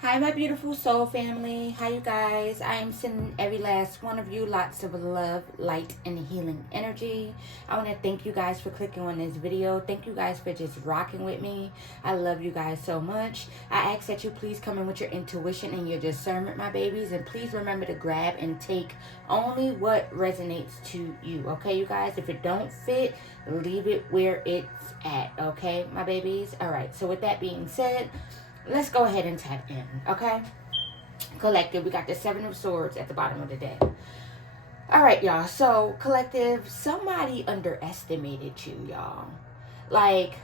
Hi, my beautiful soul family. Hi, you guys. I am sending every last one of you lots of love, light, and healing energy. I want to thank you guys for clicking on this video. Thank you guys for just rocking with me. I love you guys so much. I ask that you please come in with your intuition and your discernment, my babies. And please remember to grab and take only what resonates to you. Okay, you guys? If it don't fit, leave it where it's at. Okay, my babies? All right. So with that being said, let's go ahead and tap in, okay? Collective, we got the Seven of Swords at the bottom of the deck. All right, y'all. So, collective, somebody underestimated you, y'all. Like,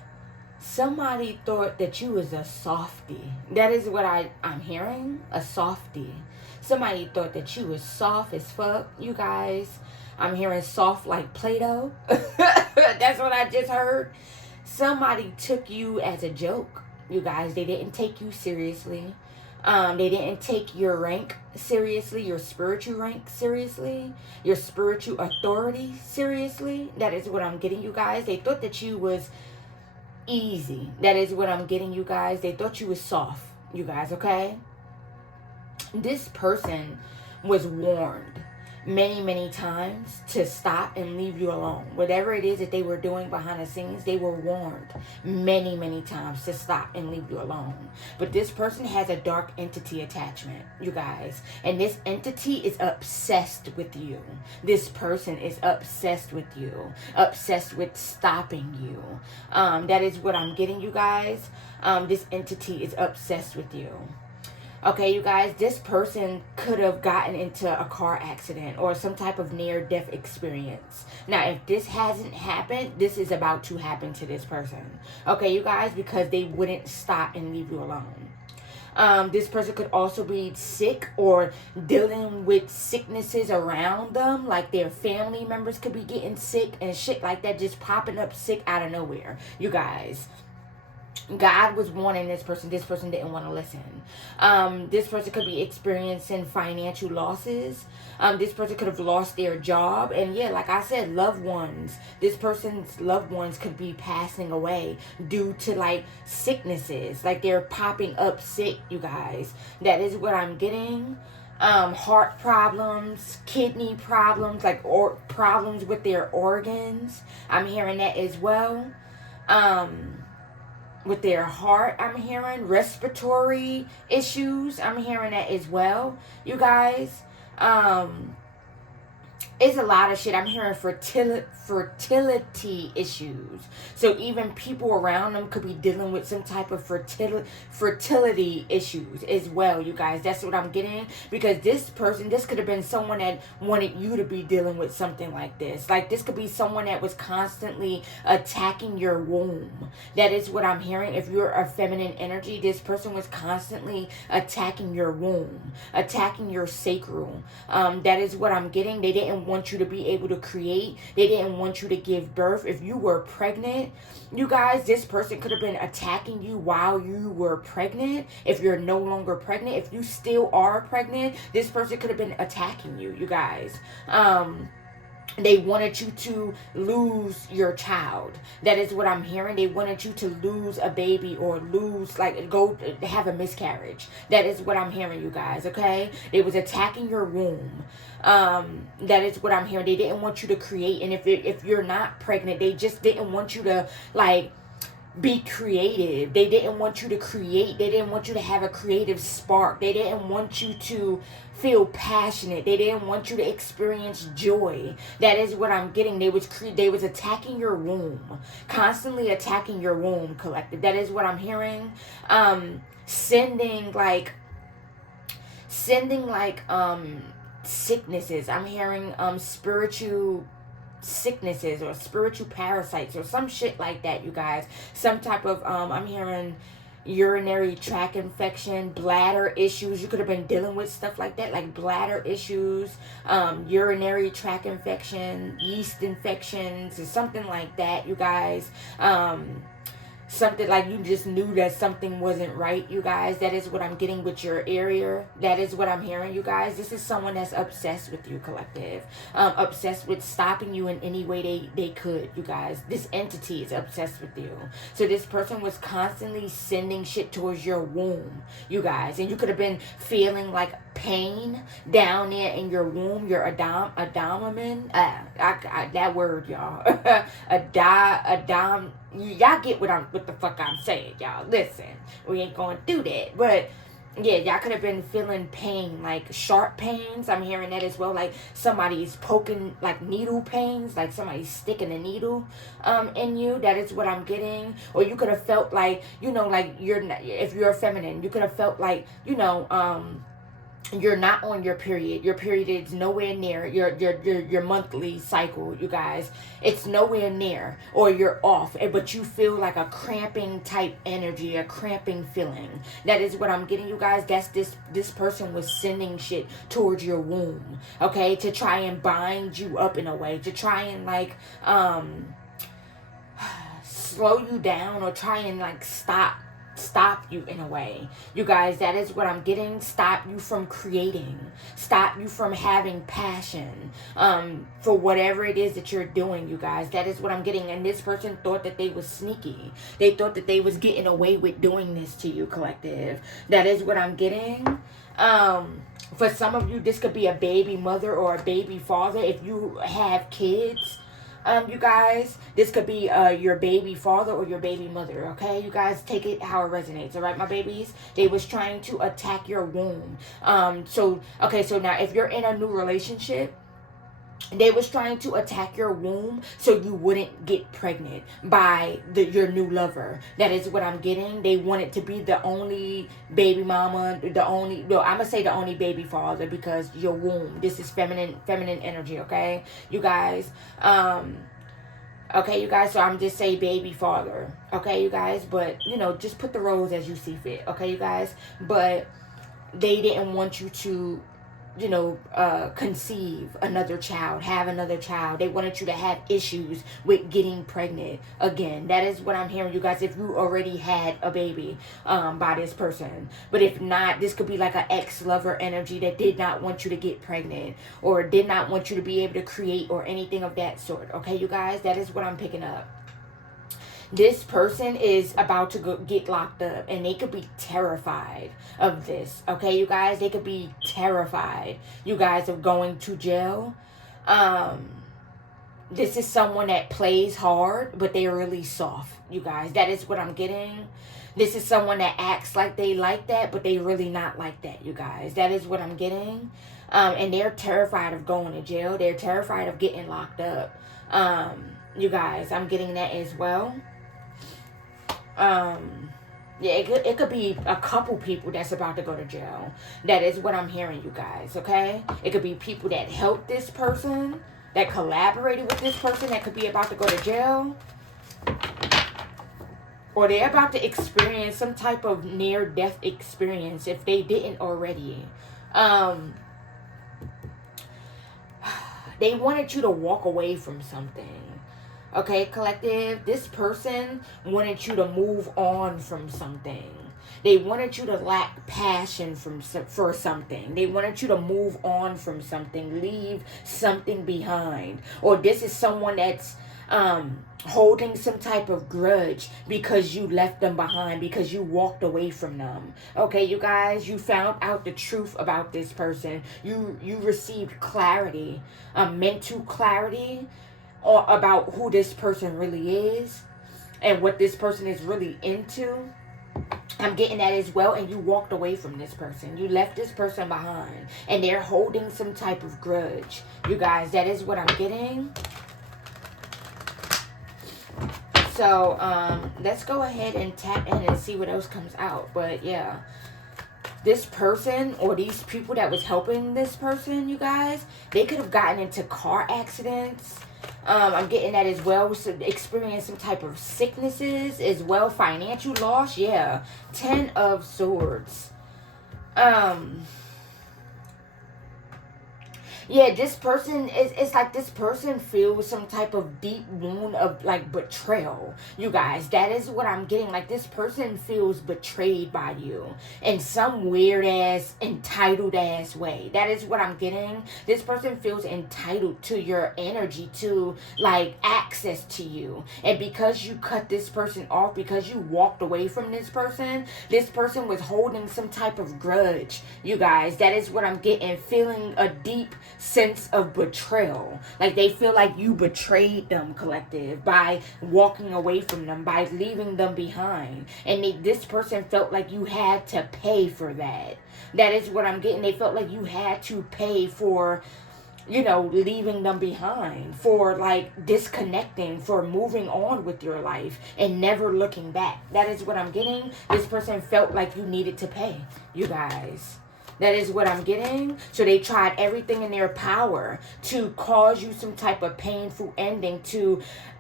somebody thought that you was a softie. That is what I'm hearing, a softie. Somebody thought that you was soft as fuck, you guys. I'm hearing soft like Play-Doh. That's what I just heard. Somebody took you as a joke, you guys. They didn't take you seriously. They didn't take your rank seriously, your spiritual rank seriously, your spiritual authority seriously. That is what I'm getting, you guys. They thought that you was easy. That is what I'm getting, you guys. They thought you was soft, you guys, okay? This person was warned many times to stop and leave you alone. Whatever it is that they were doing behind the scenes, they were warned many times to stop and leave you alone. But this person has a dark entity attachment, you guys. And this entity is obsessed with you. This person is obsessed with you. Obsessed with stopping you. That is what I'm getting, you guys. This entity is obsessed with you. Okay, you guys, this person could have gotten into a car accident or some type of near-death experience. Now, if this hasn't happened, this is about to happen to this person. Okay, you guys, because they wouldn't stop and leave you alone. This person could also be sick or dealing with sicknesses around them. Like their family members could be getting sick and shit like that, just popping up sick out of nowhere. You guys, God was warning this person. This person didn't want to listen. This person could be experiencing financial losses. This person could have lost their job. And yeah, like I said, loved ones. This person's loved ones could be passing away due to like sicknesses. Like they're popping up sick, you guys. That is what I'm getting. Heart problems, kidney problems, like or problems with their organs. I'm hearing that as well. With their heart, I'm hearing respiratory issues. I'm hearing that as well, you guys. It's a lot of shit. I'm hearing fertility issues. So even people around them could be dealing with some type of fertility issues as well, you guys. That's what I'm getting. Because this person, this could have been someone that wanted you to be dealing with something like this. Like this could be someone that was constantly attacking your womb. That is what I'm hearing. If you're a feminine energy, this person was constantly attacking your womb, attacking your sacral. That is what I'm getting. They didn't want you to be able to create. They didn't want you to give birth. If you were pregnant, you guys, this person could have been attacking you while you were pregnant. If you're no longer pregnant, if you still are pregnant, this person could have been attacking you, you guys. They wanted you to lose your child. That is what I'm hearing. They wanted you to lose a baby or lose, like, go have a miscarriage. That is what I'm hearing, you guys, okay? They was attacking your womb. That is what I'm hearing. They didn't want you to create. And if you're not pregnant, they just didn't want you to, like, be creative. They didn't want you to create. They didn't want you to have a creative spark. They didn't want you to feel passionate. They didn't want you to experience joy. That is what I'm getting. They was attacking your womb, constantly attacking your womb, collective. That is what I'm hearing. Sending like sicknesses. I'm hearing spiritual sicknesses or spiritual parasites or some shit like that, you guys. Some type of I'm hearing urinary tract infection, bladder issues. You could have been dealing with stuff like that, like bladder issues, urinary tract infection, yeast infections, or something like that, you guys. something like you just knew that something wasn't right, you guys. That is what I'm getting with your area. That is what I'm hearing, you guys. This is someone that's obsessed with you, collective. Obsessed with stopping you in any way they could, you guys. This entity is obsessed with you. So this person was constantly sending shit towards your womb, you guys. And you could have been feeling like pain down there in your womb, your abdomen. That word, y'all. Y'all get what the fuck I'm saying, y'all. Listen, we ain't gonna do that, but yeah, y'all could have been feeling pain, like sharp pains. I'm hearing that as well, like somebody's poking, like needle pains, like somebody's sticking a needle in you. That is what I'm getting. Or you could have felt like, you know, like if you're feminine, you could have felt like, you know, you're not on your period. Your period is nowhere near your monthly cycle, you guys. It's nowhere near, or you're off, but you feel like a cramping type energy, a cramping feeling. That is what I'm getting, you guys. That's this person was sending shit towards your womb, okay, to try and bind you up in a way, to try and like slow you down, or try and like stop you in a way, you guys. That is what I'm getting. Stop you from creating, stop you from having passion for whatever it is that you're doing, you guys. That is what I'm getting. And this person thought that they was sneaky. They thought that they was getting away with doing this to you, collective. That is what I'm getting. For some of you, this could be a baby mother or a baby father. If you have kids, you guys, this could be your baby father or your baby mother, okay? You guys, take it how it resonates, all right, my babies? They was trying to attack your womb. So now if you're in a new relationship, they was trying to attack your womb so you wouldn't get pregnant by your new lover. That is what I'm getting. They wanted to be the only baby mama, I'm gonna say the only baby father, because your womb, this is feminine energy, okay, you guys. Okay, you guys, so I'm just say baby father, okay, you guys, but, you know, just put the roles as you see fit, okay, you guys. But they didn't want you to, you know, conceive another child, have another child. They wanted you to have issues with getting pregnant again. That is what I'm hearing, you guys, if you already had a baby by this person. But if not, this could be like an ex-lover energy that did not want you to get pregnant, or did not want you to be able to create, or anything of that sort, okay, you guys. That is what I'm picking up. This person is about to get locked up, and they could be terrified of this, okay, you guys. They could be terrified, you guys, of going to jail. This is someone that plays hard, but they're really soft, you guys. That is what I'm getting. This is someone that acts like they like that, but they really not like that, you guys. That is what I'm getting. And they're terrified of going to jail. They're terrified of getting locked up. You guys, I'm getting that as well. Yeah, it could be a couple people that's about to go to jail. That is what I'm hearing, you guys, okay? It could be people that helped this person, that collaborated with this person, that could be about to go to jail. Or they're about to experience some type of near-death experience if they didn't already. They wanted you to walk away from something. Okay, collective, this person wanted you to move on from something. They wanted you to lack passion for something. They wanted you to move on from something, leave something behind. Or this is someone that's holding some type of grudge because you left them behind, because you walked away from them. Okay, you guys, you found out the truth about this person. You received clarity, mental clarity, or about who this person really is and what this person is really into. I'm getting that as well. And you walked away from this person. You left this person behind, and they're holding some type of grudge, you guys. That is what I'm getting. So let's go ahead and tap in and see what else comes out. But yeah, this person, or these people that was helping this person, you guys, they could have gotten into car accidents. I'm getting that as well. So experience some type of sicknesses as well. Financial loss. Yeah. 10 of Swords. Yeah, this person is, it's like this person feels some type of deep wound of like betrayal. You guys, that is what I'm getting. Like this person feels betrayed by you in some weird ass, entitled ass way. That is what I'm getting. This person feels entitled to your energy, to like access to you. And because you cut this person off, because you walked away from this person was holding some type of grudge. You guys, that is what I'm getting. Feeling a deep sense of betrayal. Like they feel like you betrayed them, collective, by walking away from them, by leaving them behind. And this person felt like you had to pay for that. That is what I'm getting. They felt like you had to pay for, you know, leaving them behind, for like disconnecting, for moving on with your life and never looking back. That is what I'm getting. This person felt like you needed to pay, you guys. That is what I'm getting. So they tried everything in their power to cause you some type of painful ending.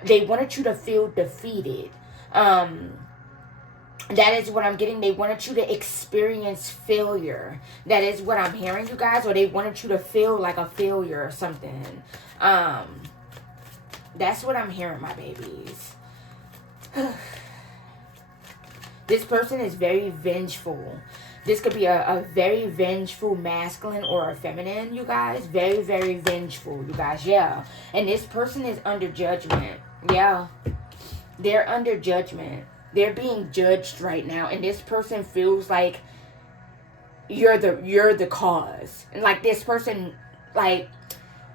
They wanted you to feel defeated. That is what I'm getting. They wanted you to experience failure. That is what I'm hearing, you guys. Or they wanted you to feel like a failure or something. That's what I'm hearing, my babies. This person is very vengeful. This could be a very vengeful masculine or a feminine, you guys. Very, very vengeful, you guys. Yeah. And this person is under judgment. Yeah. They're under judgment. They're being judged right now. And this person feels like you're the cause. And like this person, like,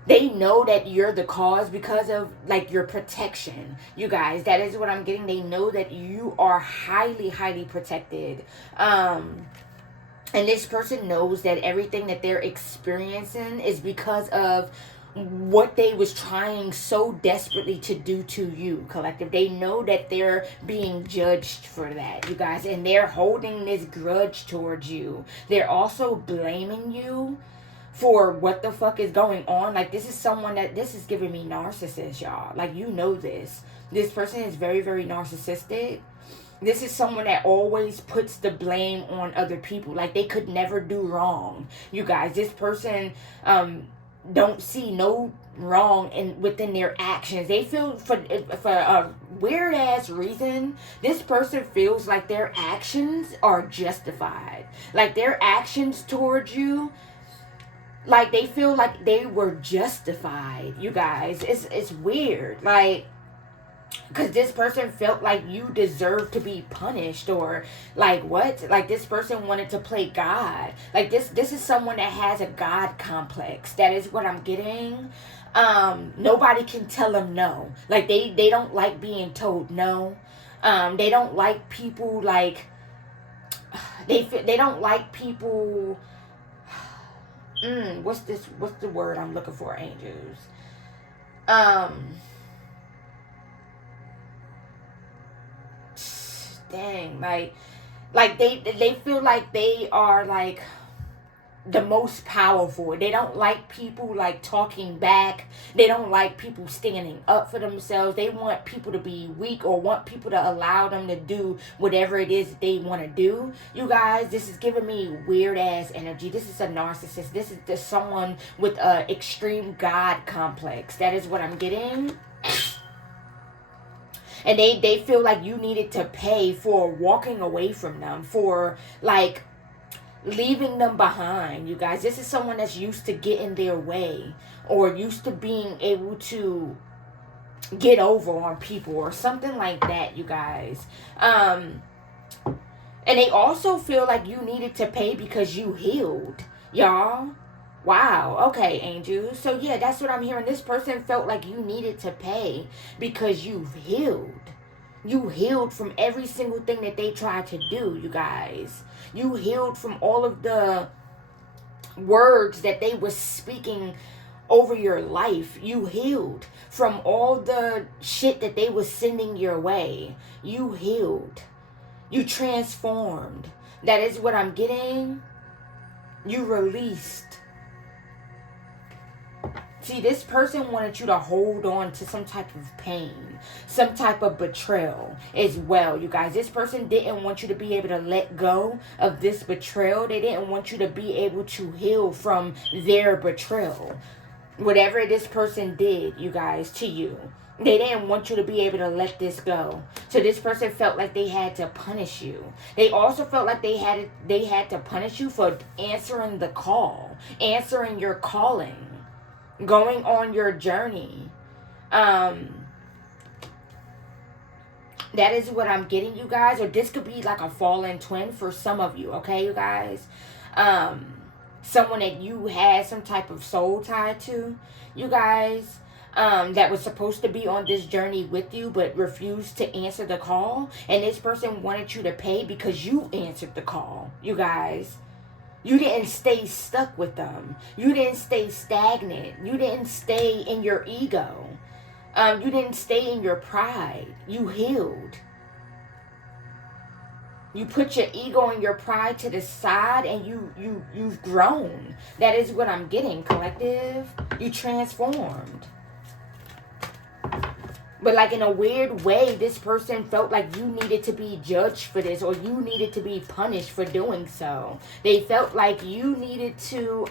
they know that you're the cause because of like your protection, you guys. That is what I'm getting. They know that you are highly, highly protected. And this person knows that everything that they're experiencing is because of what they was trying so desperately to do to you, collective. They know that they're being judged for that, you guys. And they're holding this grudge towards you. They're also blaming you for what the fuck is going on. Like this is giving me narcissist, y'all. Like, you know this. This person is very, very narcissistic. This is someone that always puts the blame on other people. Like they could never do wrong, you guys. This person don't see no wrong within their actions. They feel for a weird ass reason, this person feels like their actions are justified. Like their actions towards you, like they feel like they were justified, you guys. It's weird. Like, because this person felt like you deserved to be punished, or like what? Like this person wanted to play God. Like this is someone that has a God complex. That is what I'm getting. Nobody can tell them no. Like they don't like being told no. They don't like people like they don't like people. What's the word I'm looking for, angels? Dang, like they feel like they are like the most powerful. They don't like people like talking back. They don't like people standing up for themselves. They want people to be weak, or want people to allow them to do whatever it is that they want to do. You guys, this is giving me weird ass energy. This is a narcissist. This is someone with a extreme God complex. That is what I'm getting. And they feel like you needed to pay for walking away from them, for like leaving them behind, you guys. This is someone that's used to getting their way, or used to being able to get over on people or something like that, you guys. And they also feel like you needed to pay because you healed, y'all. Wow, okay, angels. So yeah, that's what I'm hearing. This person felt like you needed to pay because you've healed. You healed from every single thing that they tried to do, you guys. You healed from all of the words that they were speaking over your life. You healed from all the shit that they were sending your way. You healed. You transformed. That is what I'm getting. You released. See, this person wanted you to hold on to some type of pain, some type of betrayal as well, you guys. This person didn't want you to be able to let go of this betrayal. They didn't want you to be able to heal from their betrayal. Whatever this person did, you guys, to you, they didn't want you to be able to let this go. So this person felt like they had to punish you. They also felt like they had to punish you for answering the call, answering your calling, going on your journey. That is what I'm getting, you guys. Or this could be like a fallen twin for some of you, okay, you guys? Someone that you had some type of soul tie to, you guys, that was supposed to be on this journey with you but refused to answer the call. And this person wanted you to pay because you answered the call, you guys. You didn't stay stuck with them. You didn't stay stagnant. You didn't stay in your ego. You didn't stay in your pride. You healed. You put your ego and your pride to the side, and you've grown. That is what I'm getting, collective. You transformed. But like in a weird way, this person felt like you needed to be judged for this, or you needed to be punished for doing so. They felt like you needed to,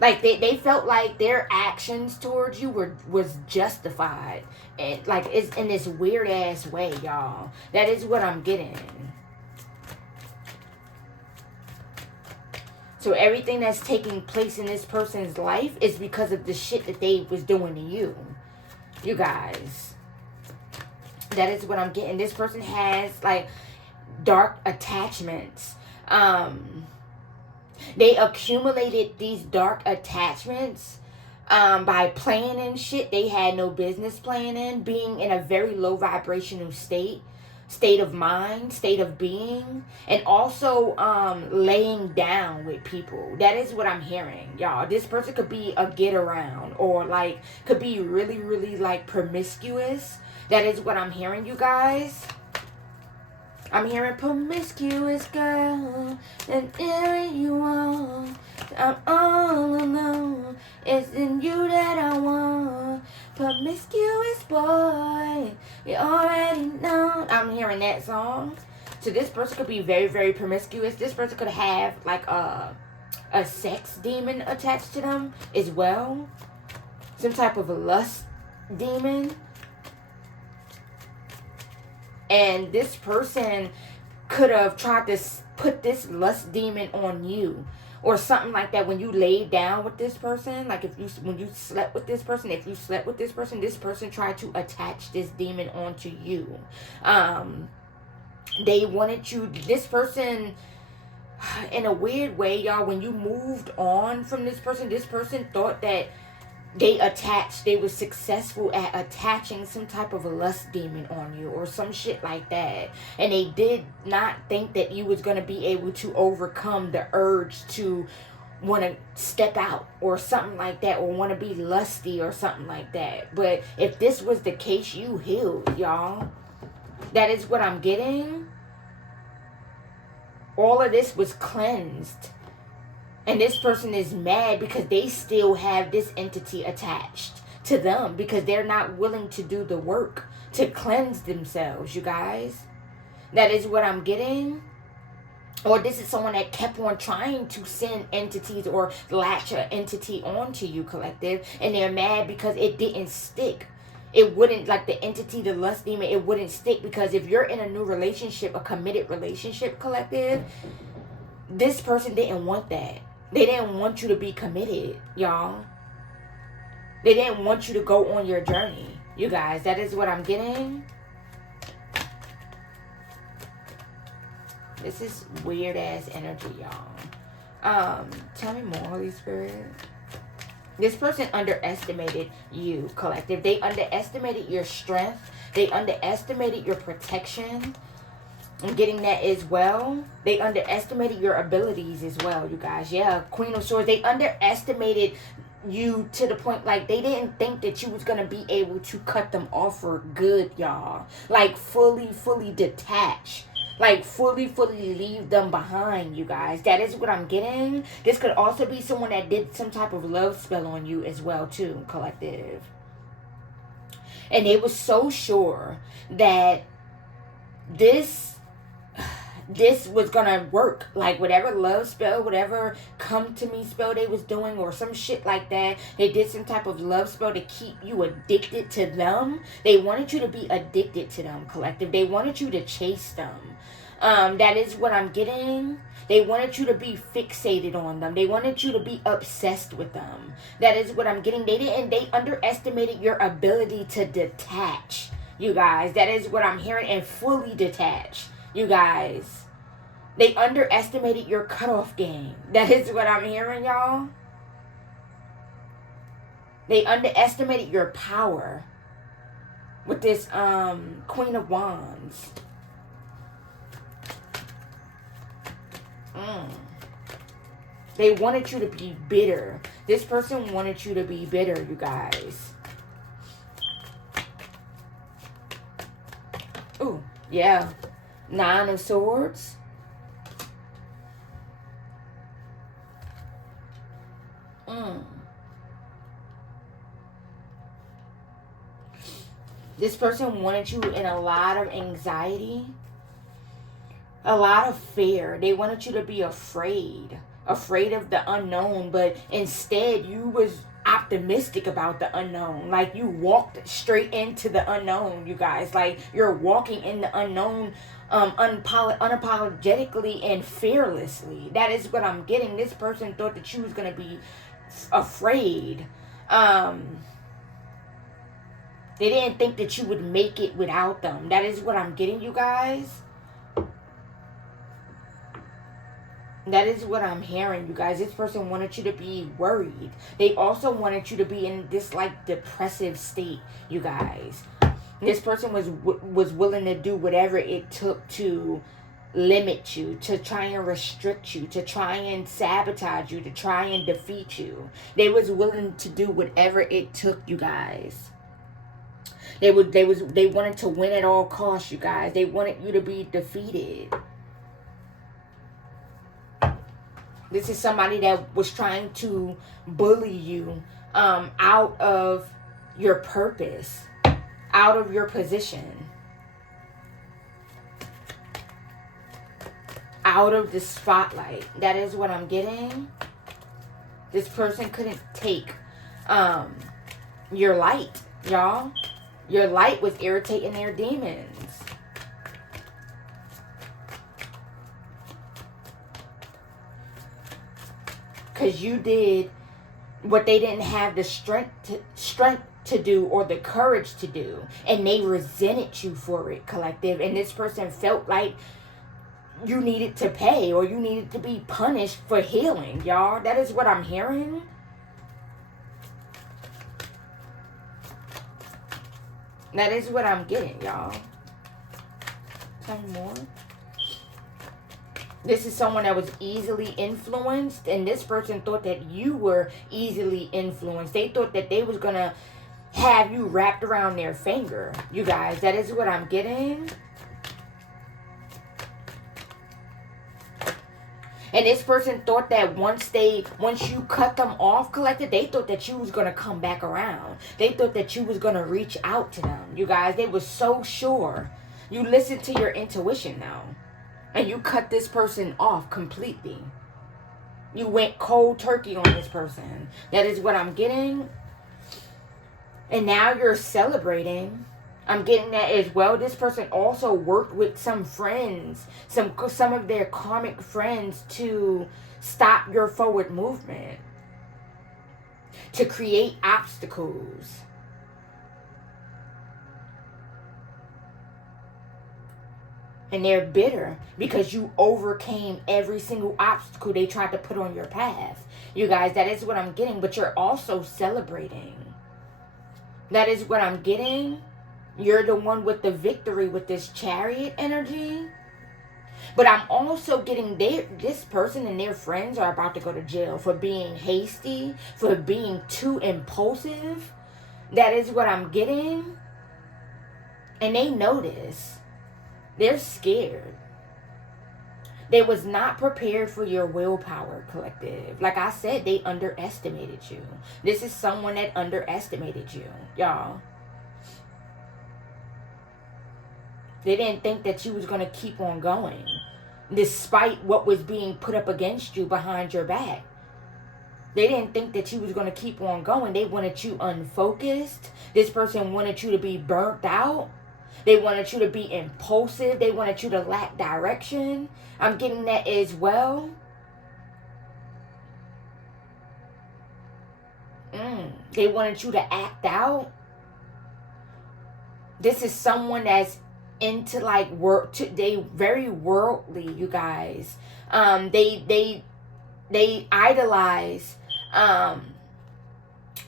like they felt like their actions towards you was justified. And like it's in this weird ass way, y'all. That is what I'm getting. So everything that's taking place in this person's life is because of the shit that they was doing to you. You guys. That is what I'm getting. This person has like dark attachments. They accumulated these dark attachments by playing in shit they had no business playing in, being in a very low vibrational state of mind, state of being, and also laying down with people. That is what I'm hearing, y'all. This person could be a get around, or like could be really, really like promiscuous. That is what I'm hearing, you guys. I'm hearing promiscuous girl, and here you are. I'm all alone. It's in you that I want. Promiscuous boy, you already know. I'm hearing that song. So this person could be very, very promiscuous. This person could have like a sex demon attached to them as well. Some type of a lust demon. And this person could have tried to put this lust demon on you. Or something like that when you laid down with this person. Like when you slept with this person. If you slept with this person tried to attach this demon onto you. They wanted you, this person, in a weird way, y'all, when you moved on from this person thought that they were successful at attaching some type of a lust demon on you or some shit like that. And they did not think that you was going to be able to overcome the urge to want to step out or something like that, or want to be lusty or something like that. But if this was the case, you healed, y'all. That is what I'm getting. All of this was cleansed. And this person is mad because they still have this entity attached to them because they're not willing to do the work to cleanse themselves, you guys. That is what I'm getting. Or this is someone that kept on trying to send entities or latch an entity onto you, collective. And they're mad because it didn't stick. It wouldn't, like the entity, the lust demon, it wouldn't stick. Because if you're in a new relationship, a committed relationship, collective, this person didn't want that. They didn't want you to be committed, y'all. They didn't want you to go on your journey. You guys, that is what I'm getting. This is weird ass energy, y'all. Tell me more, Holy Spirit. This person underestimated you, collective. They underestimated your strength. They underestimated your protection. I'm getting that as well. They underestimated your abilities as well, you guys. Yeah, Queen of Swords. They underestimated you to the point, like, they didn't think that you was going to be able to cut them off for good, y'all. Like, fully detach. Like, fully leave them behind, you guys. That is what I'm getting. This could also be someone that did some type of love spell on you as well, too, collective. And they were so sure that this this was gonna work. Like whatever love spell, whatever come to me spell they was doing, or some shit like that. They did some type of love spell to keep you addicted to them. They wanted you to be addicted to them, collective. They wanted you to chase them. That is what I'm getting. They wanted you to be fixated on them. They wanted you to be obsessed with them. That is what I'm getting. They underestimated your ability to detach, you guys. That is what I'm hearing, and fully detach, you guys. They underestimated your cutoff game. That is what I'm hearing, y'all. They underestimated your power with this Queen of Wands. They wanted you to be bitter. This person wanted you to be bitter, you guys. Ooh, yeah. 9 of Swords. This person wanted you in a lot of anxiety, a lot of fear. They wanted you to be afraid of the unknown, but instead you was optimistic about the unknown. Like you walked straight into the unknown, you guys. Like you're walking in the unknown unapologetically and fearlessly. That is what I'm getting. This person thought that you was going to be afraid. They didn't think that you would make it without them. That is what I'm getting, you guys. That is what I'm hearing, you guys. This person wanted you to be worried. They also wanted you to be in this, like, depressive state, you guys. This person was willing to do whatever it took to limit you, to try and restrict you, to try and sabotage you, to try and defeat you. They was willing to do whatever it took, you guys. They wanted to win at all costs, you guys. They wanted you to be defeated. This is somebody that was trying to bully you out of your purpose, out of your position, out of the spotlight. That is what I'm getting. This person couldn't take your light, y'all. Your light was irritating their demons. Because you did what they didn't have the strength to do or the courage to do. And they resented you for it, collective. And this person felt like you needed to pay or you needed to be punished for healing, y'all. That is what I'm hearing. That is what I'm getting, y'all. Tell me more. This is someone that was easily influenced, and this person thought that you were easily influenced. They thought that they was going to have you wrapped around their finger, you guys. That is what I'm getting. And this person thought that once you cut them off, collected, they thought that you was going to come back around. They thought that you was going to reach out to them. You guys, they were so sure. You listened to your intuition now. And you cut this person off completely. You went cold turkey on this person. That is what I'm getting. And now you're celebrating. I'm getting that as well. This person also worked with some friends, some of their karmic friends, to stop your forward movement, to create obstacles. And they're bitter because you overcame every single obstacle they tried to put on your path. You guys, that is what I'm getting. But you're also celebrating. That is what I'm getting. You're the one with the victory with this Chariot energy. But I'm also getting this person and their friends are about to go to jail for being hasty, for being too impulsive. That is what I'm getting. And they know this. They're scared. They was not prepared for your willpower, collective. Like I said, they underestimated you. This is someone that underestimated you, y'all. They didn't think that you was going to keep on going. despite what was being put up against you behind your back. They didn't think that you was going to keep on going. They wanted you unfocused. This person wanted you to be burnt out. They wanted you to be impulsive. They wanted you to lack direction. I'm getting that as well. They wanted you to act out. This is someone that's into like work. They very worldly, you guys. They idolize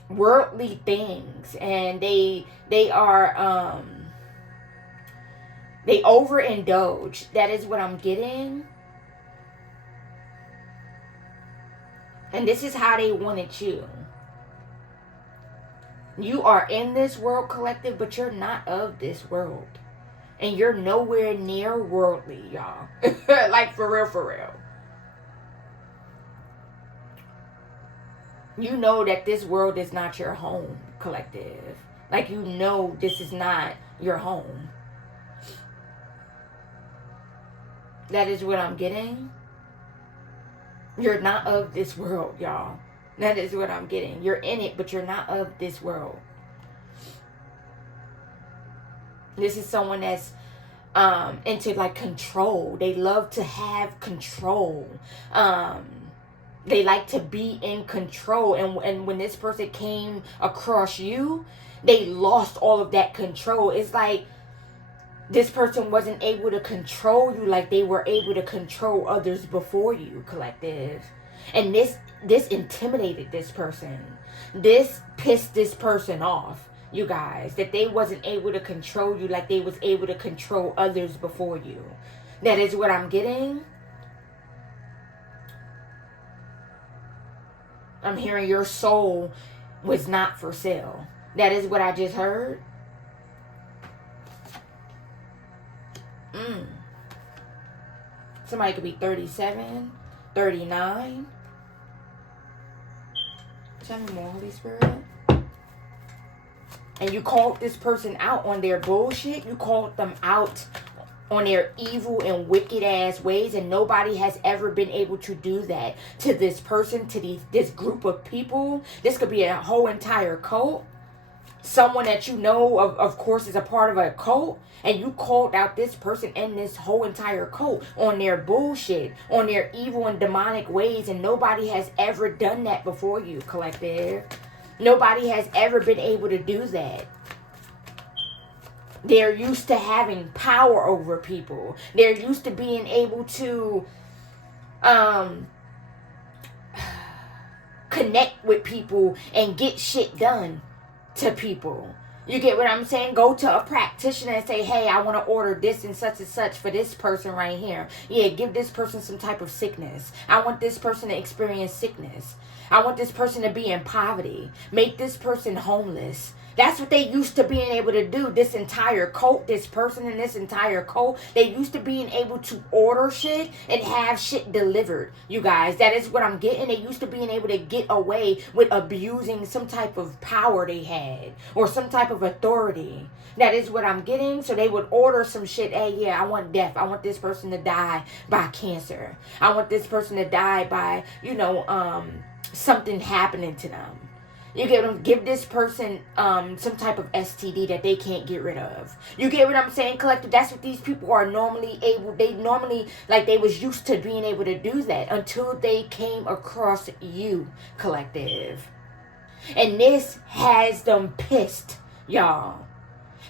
worldly things, and they are they overindulge. That is what I'm getting. And this is how they wanted you. You are in this world, collective, but you're not of this world. And you're nowhere near worldly, y'all. Like, for real, for real. You know that this world is not your home, collective. Like, you know this is not your home. That is what I'm getting. You're not of this world, y'all. That is what I'm getting. You're in it, but you're not of this world. This is someone that's into like control. They love to have control. They like to be in control. And when this person came across you, they lost all of that control. It's like this person wasn't able to control you like they were able to control others before you, collective. And this intimidated this person. This pissed this person off, you guys. That they wasn't able to control you like they was able to control others before you. That is what I'm getting. I'm hearing your soul was not for sale. That is what I just heard. Somebody could be 37, 39. Tell me more, Holy Spirit. And you called this person out on their bullshit. You called them out on their evil and wicked ass ways, and nobody has ever been able to do that to this person, to this group of people. This could be a whole entire cult. Someone that you know, of course, is a part of a cult, and you called out this person and this whole entire cult on their bullshit, on their evil and demonic ways, and nobody has ever done that before you, collective. Nobody has ever been able to do that. They're used to having power over people. They're used to being able to connect with people and get shit done to people. You get what I'm saying? Go to a practitioner and say, hey, I want to order this and such for this person right here. Yeah, give this person some type of sickness. I want this person to experience sickness. I want this person to be in poverty. Make this person homeless. That's what they used to being able to do. This entire cult, this person in this entire cult, they used to being able to order shit and have shit delivered, you guys. That is what I'm getting. They used to being able to get away with abusing some type of power they had or some type of authority. That is what I'm getting. So they would order some shit. Hey, yeah, I want death. I want this person to die by cancer. I want this person to die by, something happening to them. You get them, give this person some type of STD that they can't get rid of. You get what I'm saying, collective? That's what these people are normally able, they was used to being able to do that until they came across you, collective. And this has them pissed, y'all.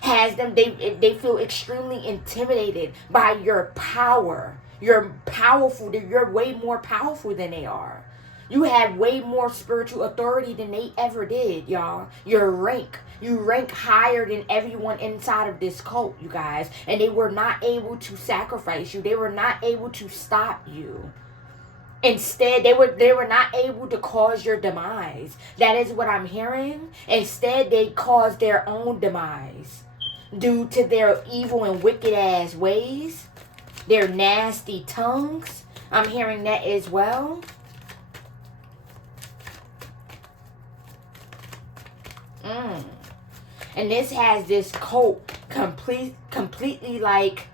Has them, they feel extremely intimidated by your power. You're powerful, you're way more powerful than they are. You have way more spiritual authority than they ever did, y'all. You rank higher than everyone inside of this cult, you guys. And they were not able to sacrifice you. They were not able to stop you. Instead, they were not able to cause your demise. That is what I'm hearing. Instead, they caused their own demise due to their evil and wicked ass ways, their nasty tongues. I'm hearing that as well. And this has this cult completely like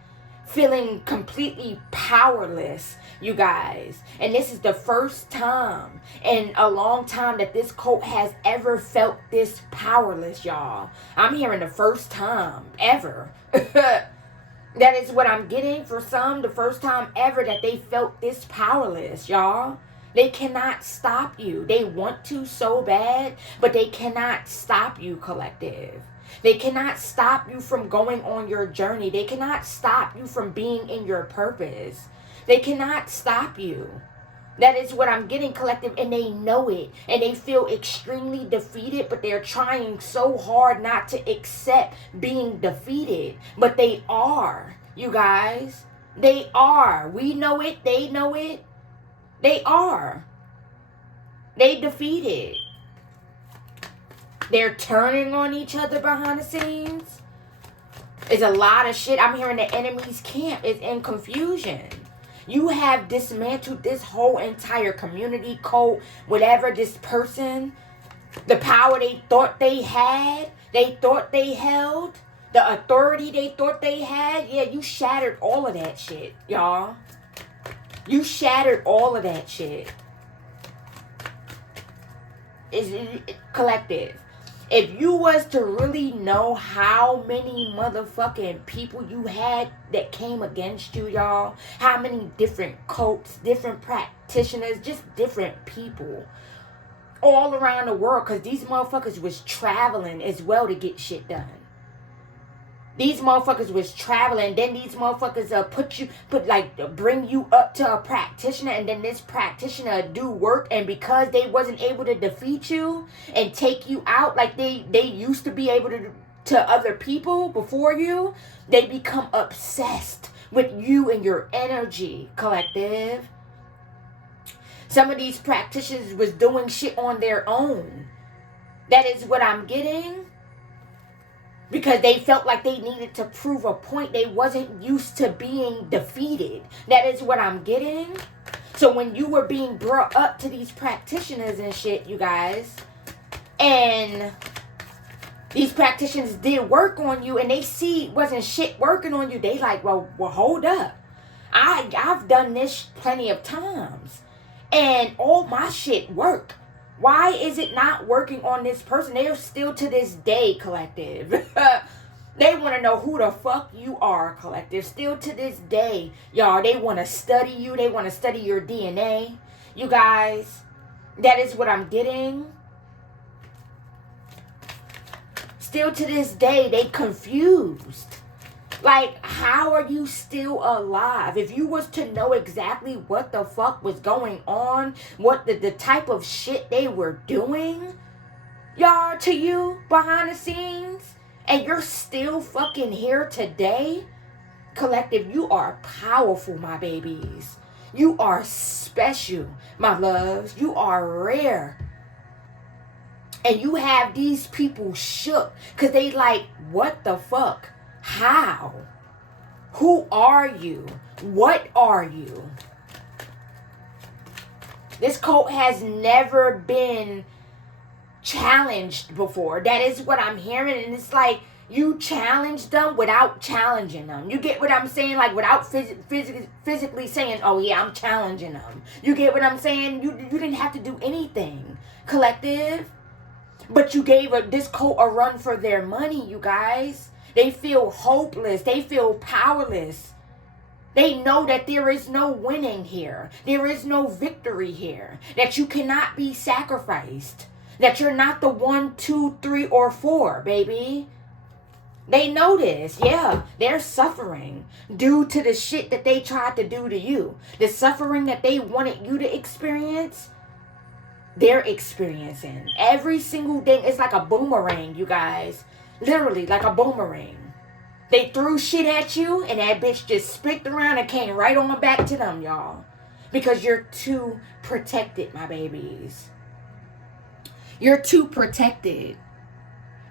feeling completely powerless, you guys. And this is the first time in a long time that this cult has ever felt this powerless, y'all. I'm hearing the first time ever. That is what I'm getting for some, the first time ever that they felt this powerless, y'all. They cannot stop you. They want to so bad, but they cannot stop you, collective. They cannot stop you from going on your journey. They cannot stop you from being in your purpose. They cannot stop you. That is what I'm getting, collective, and they know it. And they feel extremely defeated, but they're trying so hard not to accept being defeated. But they are, you guys. They are. We know it. They know it. They are. They defeated. They're turning on each other behind the scenes. It's a lot of shit. I'm hearing the enemy's camp is in confusion. You have dismantled this whole entire community, cult, whatever, this person. The power they thought they had, they thought they held. The authority they thought they had. Yeah, you shattered all of that shit, y'all. You shattered all of that shit. It's collective. If you was to really know how many motherfucking people you had that came against you, y'all, how many different cults, different practitioners, just different people all around the world, because these motherfuckers was traveling as well to get shit done. These motherfuckers was traveling. Then these motherfuckers bring you up to a practitioner, and then this practitioner do work. And because they wasn't able to defeat you and take you out like they used to be able to other people before you, they become obsessed with you and your energy, collective. Some of these practitioners was doing shit on their own. That is what I'm getting. Because they felt like they needed to prove a point. They wasn't used to being defeated. That is what I'm getting. So when you were being brought up to these practitioners and shit, you guys, and these practitioners did work on you, and they see wasn't shit working on you, they like, well hold up. I've done this plenty of times, and all my shit work. Why is it not working on this person? They're still to this day, collective. They want to know who the fuck you are, collective. Still to this day, y'all, they want to study you. They want to study your DNA. You guys, that is what I'm getting. Still to this day, they confused. Like, how are you still alive? If you was to know exactly what the fuck was going on, what the type of shit they were doing, y'all, to you behind the scenes, and you're still fucking here today, collective, you are powerful, my babies. You are special, my loves. You are rare. And you have these people shook, because they like, what the fuck? How? Who are you? What are you? This cult has never been challenged before. That is what I'm hearing. And it's like you challenge them without challenging them. You get what I'm saying? Like without physically saying, oh yeah, I'm challenging them. You get what I'm saying? You didn't have to do anything, collective. But you gave this cult a run for their money, you guys. They feel hopeless. They feel powerless. They know that there is no winning here. There is no victory here. That you cannot be sacrificed. That you're not the 1, 2, 3, or 4, baby. They know this. Yeah, they're suffering due to the shit that they tried to do to you. The suffering that they wanted you to experience, they're experiencing. Every single thing. It's like a boomerang, you guys. Literally, like a boomerang. They threw shit at you, and that bitch just spit around and came right on back to them, y'all. Because you're too protected, my babies. You're too protected.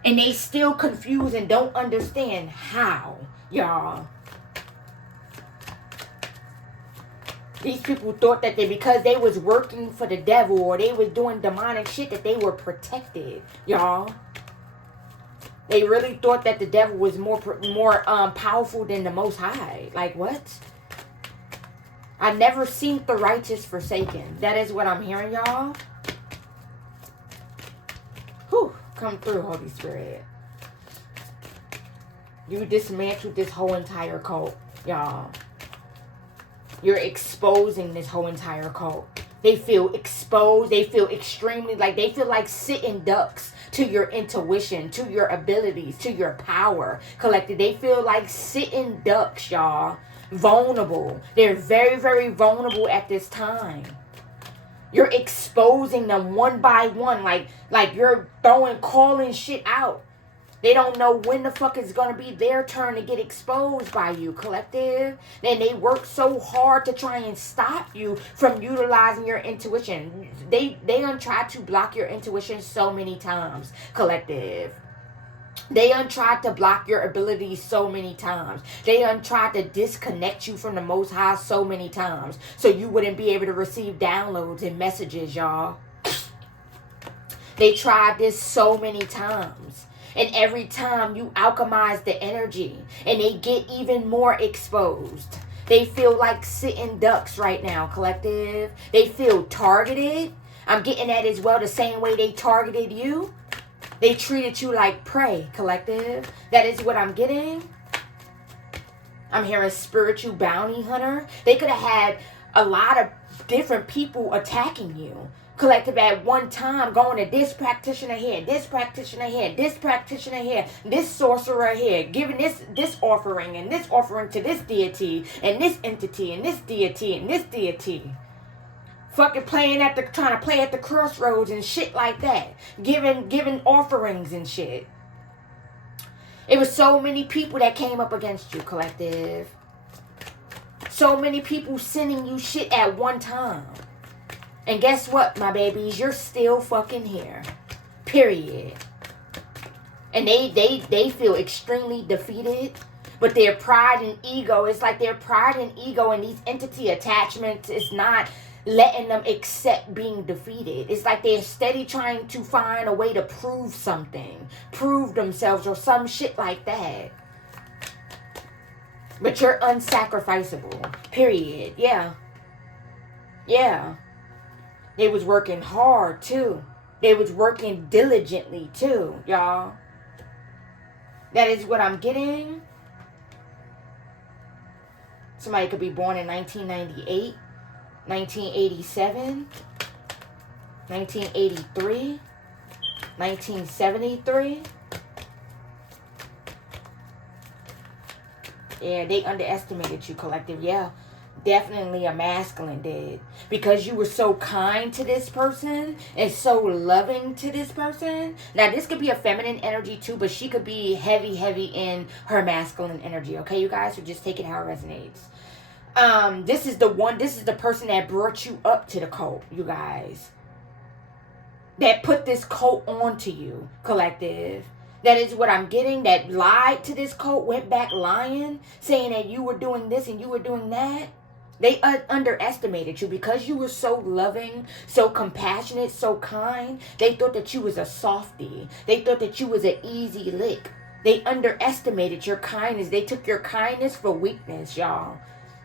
And they still confused and don't understand how, y'all. These people thought that because they was working for the devil or they was doing demonic shit that they were protected, y'all. They really thought that the devil was more powerful than the Most High. Like, what? I never seen the righteous forsaken. That is what I'm hearing, y'all. Whew. Come through, Holy Spirit. You dismantled this whole entire cult, y'all. You're exposing this whole entire cult. They feel exposed. They feel extremely they feel like sitting ducks to your intuition, to your abilities, to your power, collective. They feel like sitting ducks, y'all. Vulnerable. They're very, very vulnerable at this time. You're exposing them one by one, like you're calling shit out. They don't know when the fuck it's going to be their turn to get exposed by you, collective. Then they work so hard to try and stop you from utilizing your intuition. They done tried to block your intuition so many times, collective. They done tried to block your abilities so many times. They done tried to disconnect you from the Most High so many times. So you wouldn't be able to receive downloads and messages, y'all. They tried this so many times. And every time you alchemize the energy and they get even more exposed. They feel like sitting ducks right now, collective. They feel targeted. I'm getting that as well, the same way they targeted you. They treated you like prey, collective. That is what I'm getting. I'm hearing spiritual bounty hunter. They could have had a lot of different people attacking you. Collective at one time, going to this practitioner here, this practitioner here, this practitioner here, this sorcerer here, giving this offering and this offering to this deity and this entity and this deity and this deity. Fucking trying to play at the crossroads and shit like that. Giving offerings and shit. It was so many people that came up against you, collective. So many people sending you shit at one time. And guess what, my babies? You're still fucking here. Period. And they feel extremely defeated. But their pride and ego, it's like their pride and ego and these entity attachments is not letting them accept being defeated. It's like they're steady trying to find a way to prove something. Prove themselves or some shit like that. But you're unsacrificable. Period. Yeah. Yeah. They was working hard too. They was working diligently too, y'all. That is what I'm getting. Somebody could be born in 1998, 1987, 1983, 1973. Yeah, they underestimated you, collective. Yeah. Definitely a masculine did. Because you were so kind to this person and so loving to this person. Now, this could be a feminine energy too, but she could be heavy in her masculine energy. Okay, you guys? So just take it how it resonates. This is the person that brought you up to the cult, you guys. That put this cult onto you, collective. That is what I'm getting. That lied to this cult, went back lying, saying that you were doing this and you were doing that. They underestimated you because you were so loving, so compassionate, so kind. They thought that you was a softie. They thought that you was an easy lick. They underestimated your kindness. They took your kindness for weakness, y'all.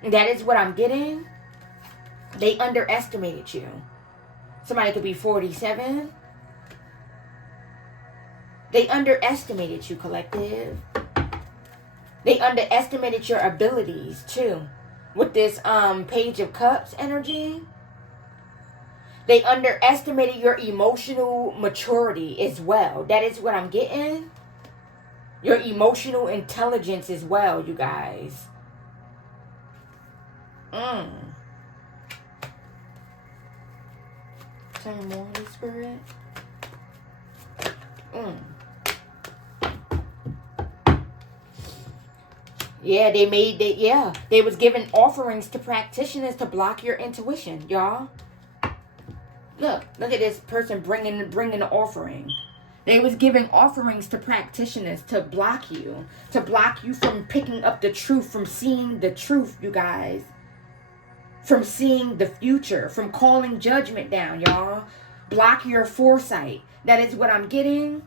And that is what I'm getting. They underestimated you. Somebody could be 47. They underestimated you, collective. They underestimated your abilities, too. With this Page of Cups energy. They underestimated your emotional maturity as well. That is what I'm getting. Your emotional intelligence as well, you guys. Tell me more, Holy Spirit. Yeah, they was giving offerings to practitioners to block your intuition, y'all. Look at this person bringing an offering. They was giving offerings to practitioners to block you from picking up the truth, from seeing the truth, you guys. From seeing the future, from calling judgment down, y'all. Block your foresight. That is what I'm getting.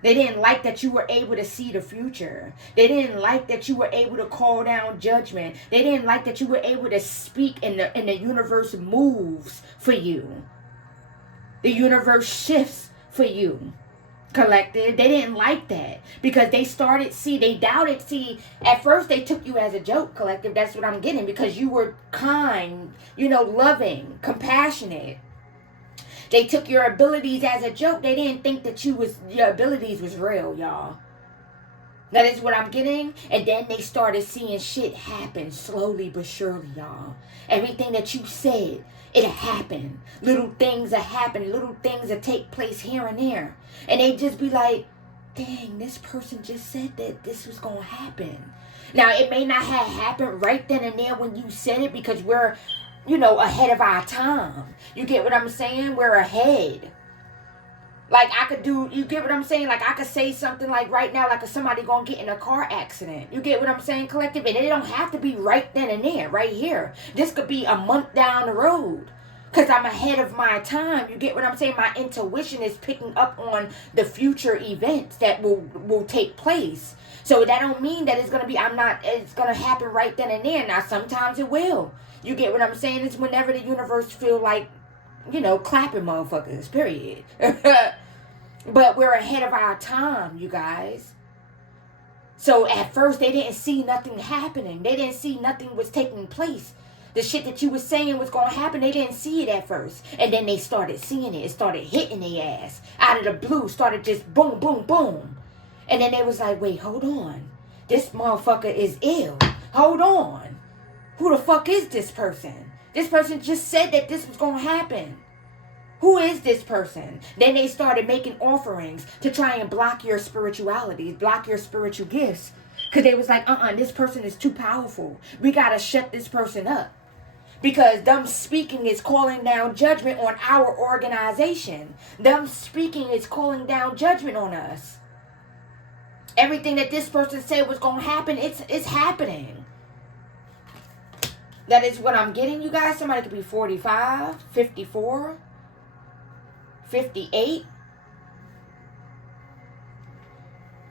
They didn't like that you were able to see the future. They didn't like that you were able to call down judgment. They didn't like that you were able to speak and the universe moves for you. The universe shifts for you, collective. They didn't like that because they doubted. See, at first they took you as a joke, collective. That's what I'm getting, because you were kind, loving, compassionate. They took your abilities as a joke. They didn't think that your abilities was real, y'all. That is what I'm getting. And then they started seeing shit happen slowly but surely, y'all. Everything that you said, it'll happen. Little things will happen. Little things will take place here and there. And they just be like, dang, this person just said that this was going to happen. Now, it may not have happened right then and there when you said it, because we're, ahead of our time. You get what I'm saying? We're ahead. Like, you get what I'm saying? Like, I could say something like right now, like somebody gonna get in a car accident. You get what I'm saying, collective? And it don't have to be right then and there, right here. This could be a month down the road, because I'm ahead of my time. You get what I'm saying? My intuition is picking up on the future events that will take place. So that don't mean that it's gonna happen right then and there. Now, sometimes it will. You get what I'm saying? It's whenever the universe feel like, clapping motherfuckers, period. But we're ahead of our time, you guys. So at first they didn't see nothing happening. They didn't see nothing was taking place. The shit that you was saying was going to happen, they didn't see it at first. And then they started seeing it. It started hitting their ass. Out of the blue, started just boom, boom, boom. And then they was like, wait, hold on. This motherfucker is ill. Hold on. Who the fuck is this person? This person just said that this was going to happen. Who is this person? Then they started making offerings to try and block your spirituality, block your spiritual gifts. Because they was like, this person is too powerful. We got to shut this person up. Because them speaking is calling down judgment on our organization. Them speaking is calling down judgment on us. Everything that this person said was going to happen, it's happening. That is what I'm getting, you guys. Somebody could be 45, 54, 58.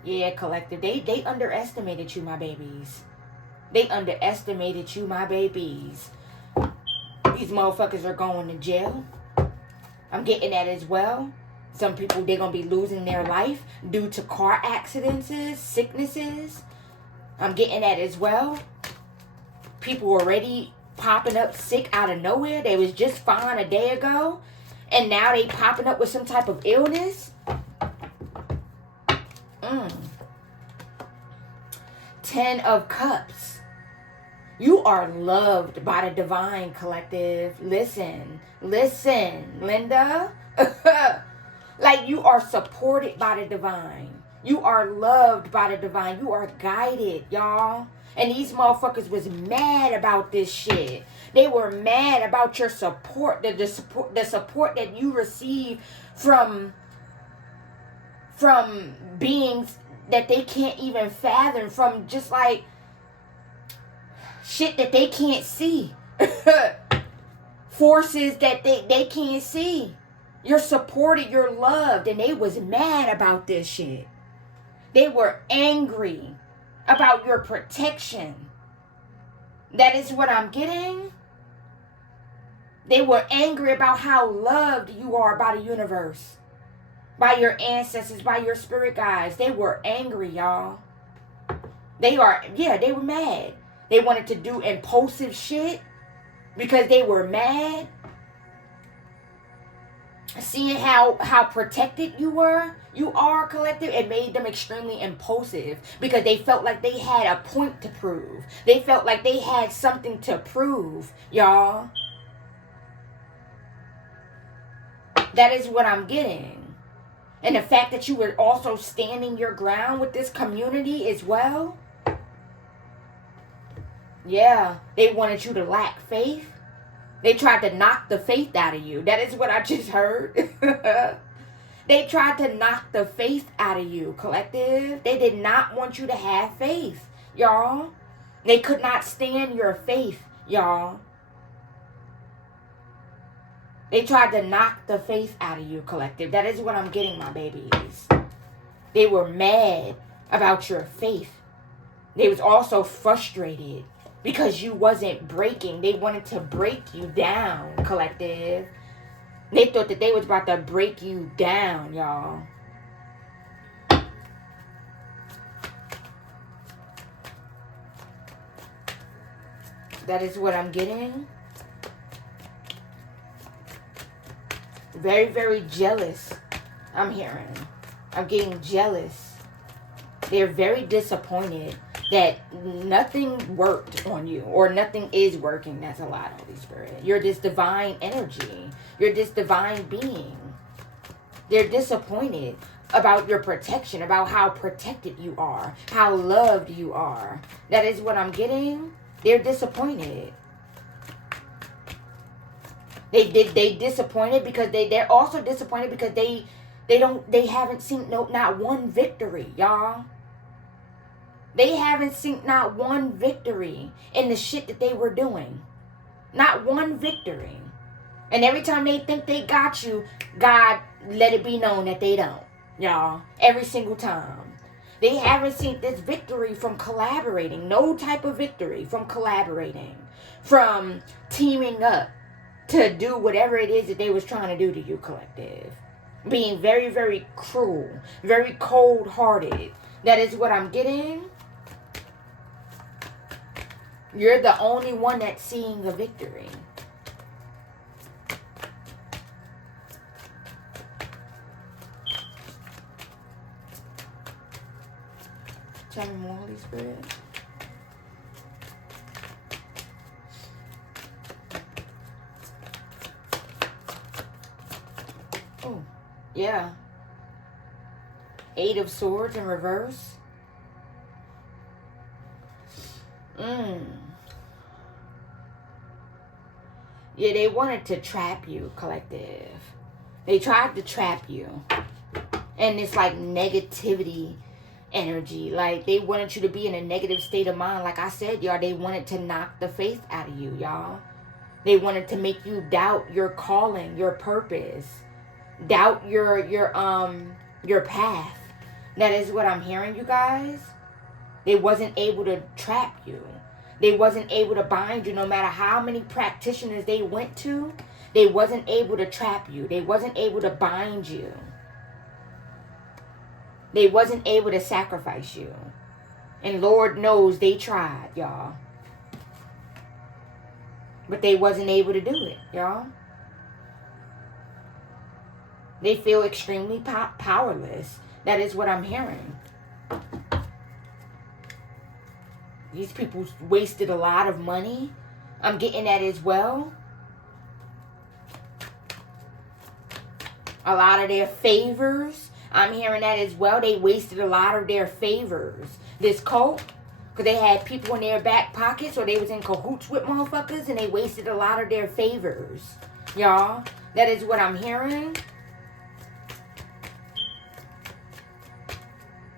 Yeah, collective. They underestimated you, my babies. They underestimated you, my babies. These motherfuckers are going to jail. I'm getting that as well. Some people, they're going to be losing their life due to car accidents, sicknesses. I'm getting that as well. People already popping up sick out of nowhere. They was just fine a day ago, and now they popping up with some type of illness. 10 of Cups. You are loved by the divine, collective. Listen, Linda. Like, you are supported by the divine. You are loved by the divine. You are guided, y'all. And these motherfuckers was mad about this shit. They were mad about your support, the support that you receive from beings that they can't even fathom, from just like shit that they can't see. Forces that they can't see. You're supported, you're loved, and they was mad about this shit. They were angry about your protection. That is what I'm getting. They were angry about how loved you are by the universe, by your ancestors, by your spirit guides. They were angry, y'all. They were mad. They wanted to do impulsive shit because they were mad. Seeing how protected you are, collective, it made them extremely impulsive because they felt like they had a point to prove. They felt like they had something to prove, y'all. That is what I'm getting. And the fact that you were also standing your ground with this community as well. Yeah, they wanted you to lack faith. They tried to knock the faith out of you. That is what I just heard. They tried to knock the faith out of you, collective. They did not want you to have faith, y'all. They could not stand your faith, y'all. They tried to knock the faith out of you, collective. That is what I'm getting, my babies. They were mad about your faith. They was also frustrated because you wasn't breaking. They wanted to break you down, collective. They thought that they was about to break you down, y'all. That is what I'm getting. Very, very jealous, I'm hearing. I'm getting jealous. They're very disappointed that nothing worked on you, or nothing is working. That's a lot, Holy Spirit. You're this divine energy. You're this divine being. They're disappointed about your protection, about how protected you are, how loved you are. That is what I'm getting. They're disappointed. They disappointed because they're also disappointed because they haven't seen not one victory, y'all. They haven't seen not one victory in the shit that they were doing. Not one victory. And every time they think they got you, God let it be known that they don't, y'all. Every single time. They haven't seen this victory from collaborating. No type of victory from collaborating. From teaming up to do whatever it is that they was trying to do to you, collective. Being very, very cruel. Very cold-hearted. That is what I'm getting. You're the only one that's seeing a victory. Tell me more, Holy Spirit. Oh, yeah. Eight of Swords in reverse. Yeah, they wanted to trap you, collective. They tried to trap you. And it's like negativity energy. Like, they wanted you to be in a negative state of mind. Like I said, y'all, they wanted to knock the faith out of you, y'all. They wanted to make you doubt your calling, your purpose. Doubt your path. That is what I'm hearing, you guys. They wasn't able to trap you. They wasn't able to bind you. No matter how many practitioners they went to, they wasn't able to trap you. They wasn't able to bind you. They wasn't able to sacrifice you. And Lord knows they tried, y'all. But they wasn't able to do it, y'all. They feel extremely powerless. That is what I'm hearing. These people wasted a lot of money. I'm getting that as well. A lot of their favors. I'm hearing that as well. They wasted a lot of their favors. This cult. Because they had people in their back pockets, or they was in cahoots with motherfuckers, and they wasted a lot of their favors. Y'all. That is what I'm hearing.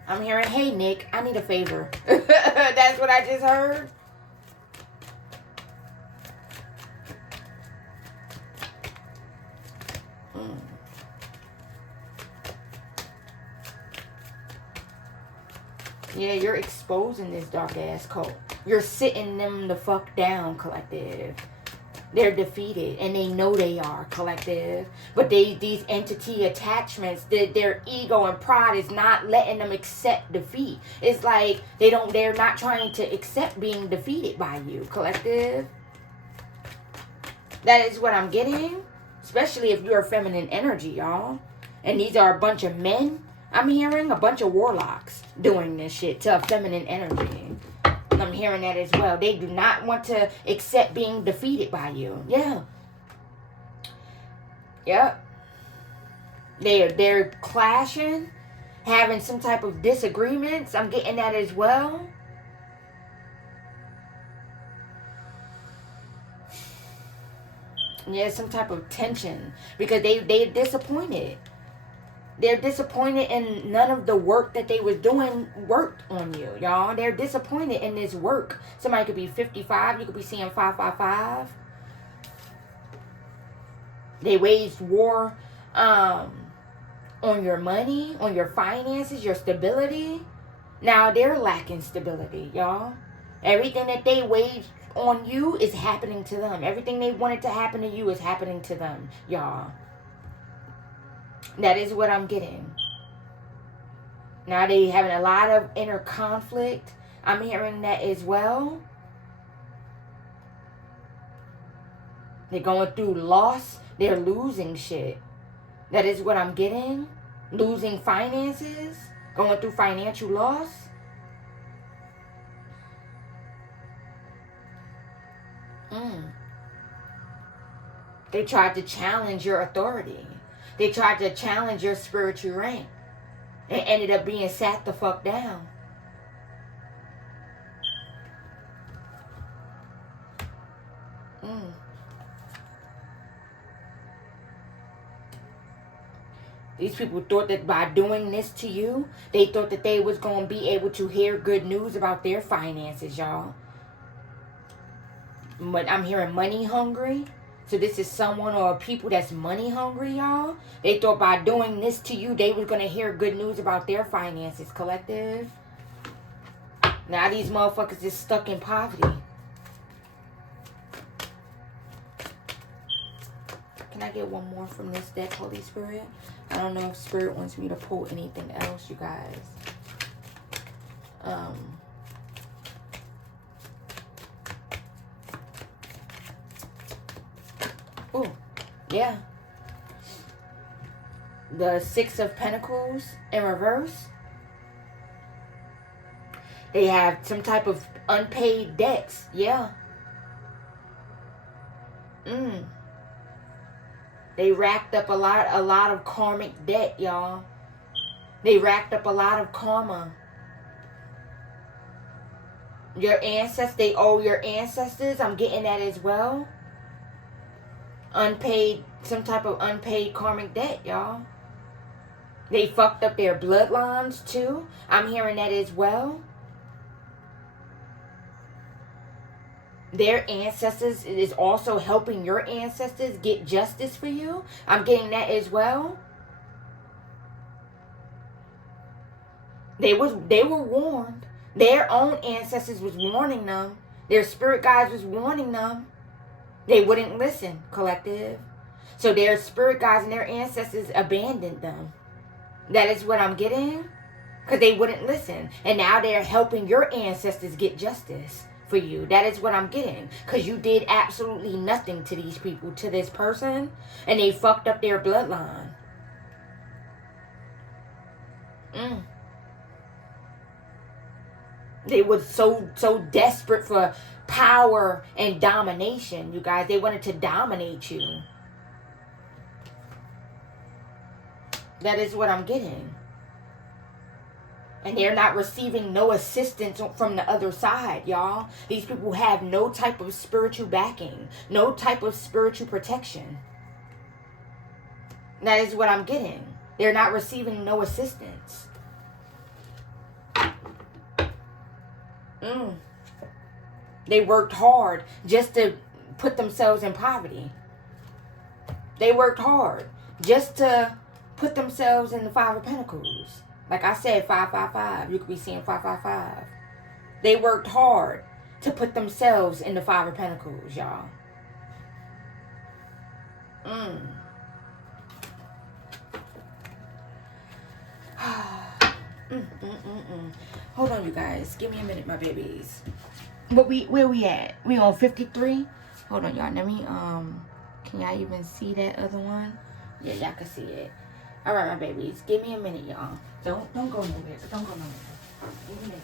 I'm hearing, hey, Nick, I need a favor. That's what I just heard. Yeah, you're exposing this dark-ass cult. You're sitting them the fuck down, collective. They're defeated, and they know they are, collective. But these entity attachments, their ego and pride is not letting them accept defeat. It's like they're not trying to accept being defeated by you, collective. That is what I'm getting. Especially if you're a feminine energy, y'all. And these are a bunch of men. I'm hearing a bunch of warlocks doing this shit to a feminine energy. I'm hearing that as well. They do not want to accept being defeated by you. Yeah. Yep. They're clashing, having some type of disagreements. I'm getting that as well. Yeah, some type of tension because they're disappointed. They're disappointed in none of the work that they was doing worked on you, y'all. They're disappointed in this work. Somebody could be 55. You could be seeing 555. They waged war on your money, on your finances, your stability. Now they're lacking stability, y'all. Everything that they waged on you is happening to them. Everything they wanted to happen to you is happening to them, y'all. That is what I'm getting. Now they having a lot of inner conflict. I'm hearing that as well. They're going through loss. They're losing shit. That is what I'm getting. Losing finances. Going through financial loss. They tried to challenge your authority. They tried to challenge your spiritual rank. And ended up being sat the fuck down. These people thought that by doing this to you, they thought that they was going to be able to hear good news about their finances, y'all. But I'm hearing money hungry. So this is someone or people that's money hungry, y'all. They thought by doing this to you, they was going to hear good news about their finances, collective. Now these motherfuckers is stuck in poverty. Can I get one more from this deck, Holy Spirit? I don't know if Spirit wants me to pull anything else, you guys. Oh, yeah. The Six of Pentacles in reverse. They have some type of unpaid debts. Yeah. They racked up a lot of karmic debt, y'all. They racked up a lot of karma. Your ancestors, they owe your ancestors. I'm getting that as well. Unpaid, some type of unpaid karmic debt, y'all. They fucked up their bloodlines too. I'm hearing that as well. Their ancestors is also helping your ancestors get justice for you. I'm getting that as well. They were warned. Their own ancestors was warning them. Their spirit guides was warning them. They wouldn't listen, collective. So their spirit guides and their ancestors abandoned them. That is what I'm getting. Because they wouldn't listen. And now they're helping your ancestors get justice for you. That is what I'm getting. Because you did absolutely nothing to these people, to this person. And they fucked up their bloodline. They were so desperate for power and domination, you guys. They wanted to dominate you. That is what I'm getting. And they're not receiving no assistance from the other side, y'all. These people have no type of spiritual backing. No type of spiritual protection. That is what I'm getting. They're not receiving no assistance. They worked hard just to put themselves in poverty. They worked hard just to put themselves in the Five of Pentacles. Like I said, 555. You could be seeing 555. They worked hard to put themselves in the Five of Pentacles, y'all. Hold on, you guys. Give me a minute, my babies. But where we at? We on 53? Hold on, y'all. Let me, can y'all even see that other one? Yeah, y'all can see it. All right, my babies. Give me a minute, y'all. Don't go nowhere. Don't go nowhere. Give me a minute.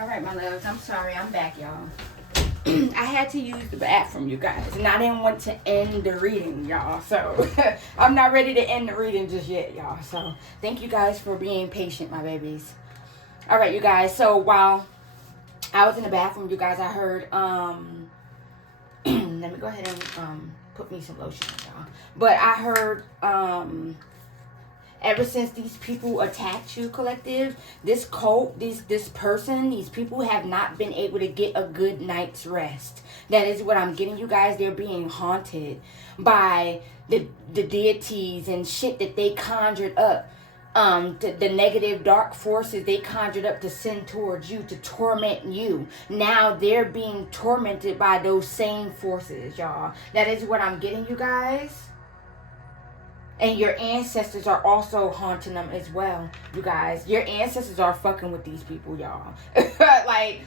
All right, my loves. I'm sorry. I'm back, y'all. I had to use the bathroom, you guys. And I didn't want to end the reading, y'all. So, I'm not ready to end the reading just yet, y'all. So, thank you guys for being patient, my babies. All right, you guys. So, while I was in the bathroom, you guys, I heard, let me go ahead and, put me some lotion on, y'all. But I heard, ever since these people attacked you, collective, this cult, this person, these people have not been able to get a good night's rest. That is what I'm getting, you guys. They're being haunted by the deities and shit that they conjured up. The negative dark forces they conjured up to send towards you, to torment you. Now they're being tormented by those same forces, y'all. That is what I'm getting, you guys. And your ancestors are also haunting them as well, you guys. Your ancestors are fucking with these people, y'all. Like,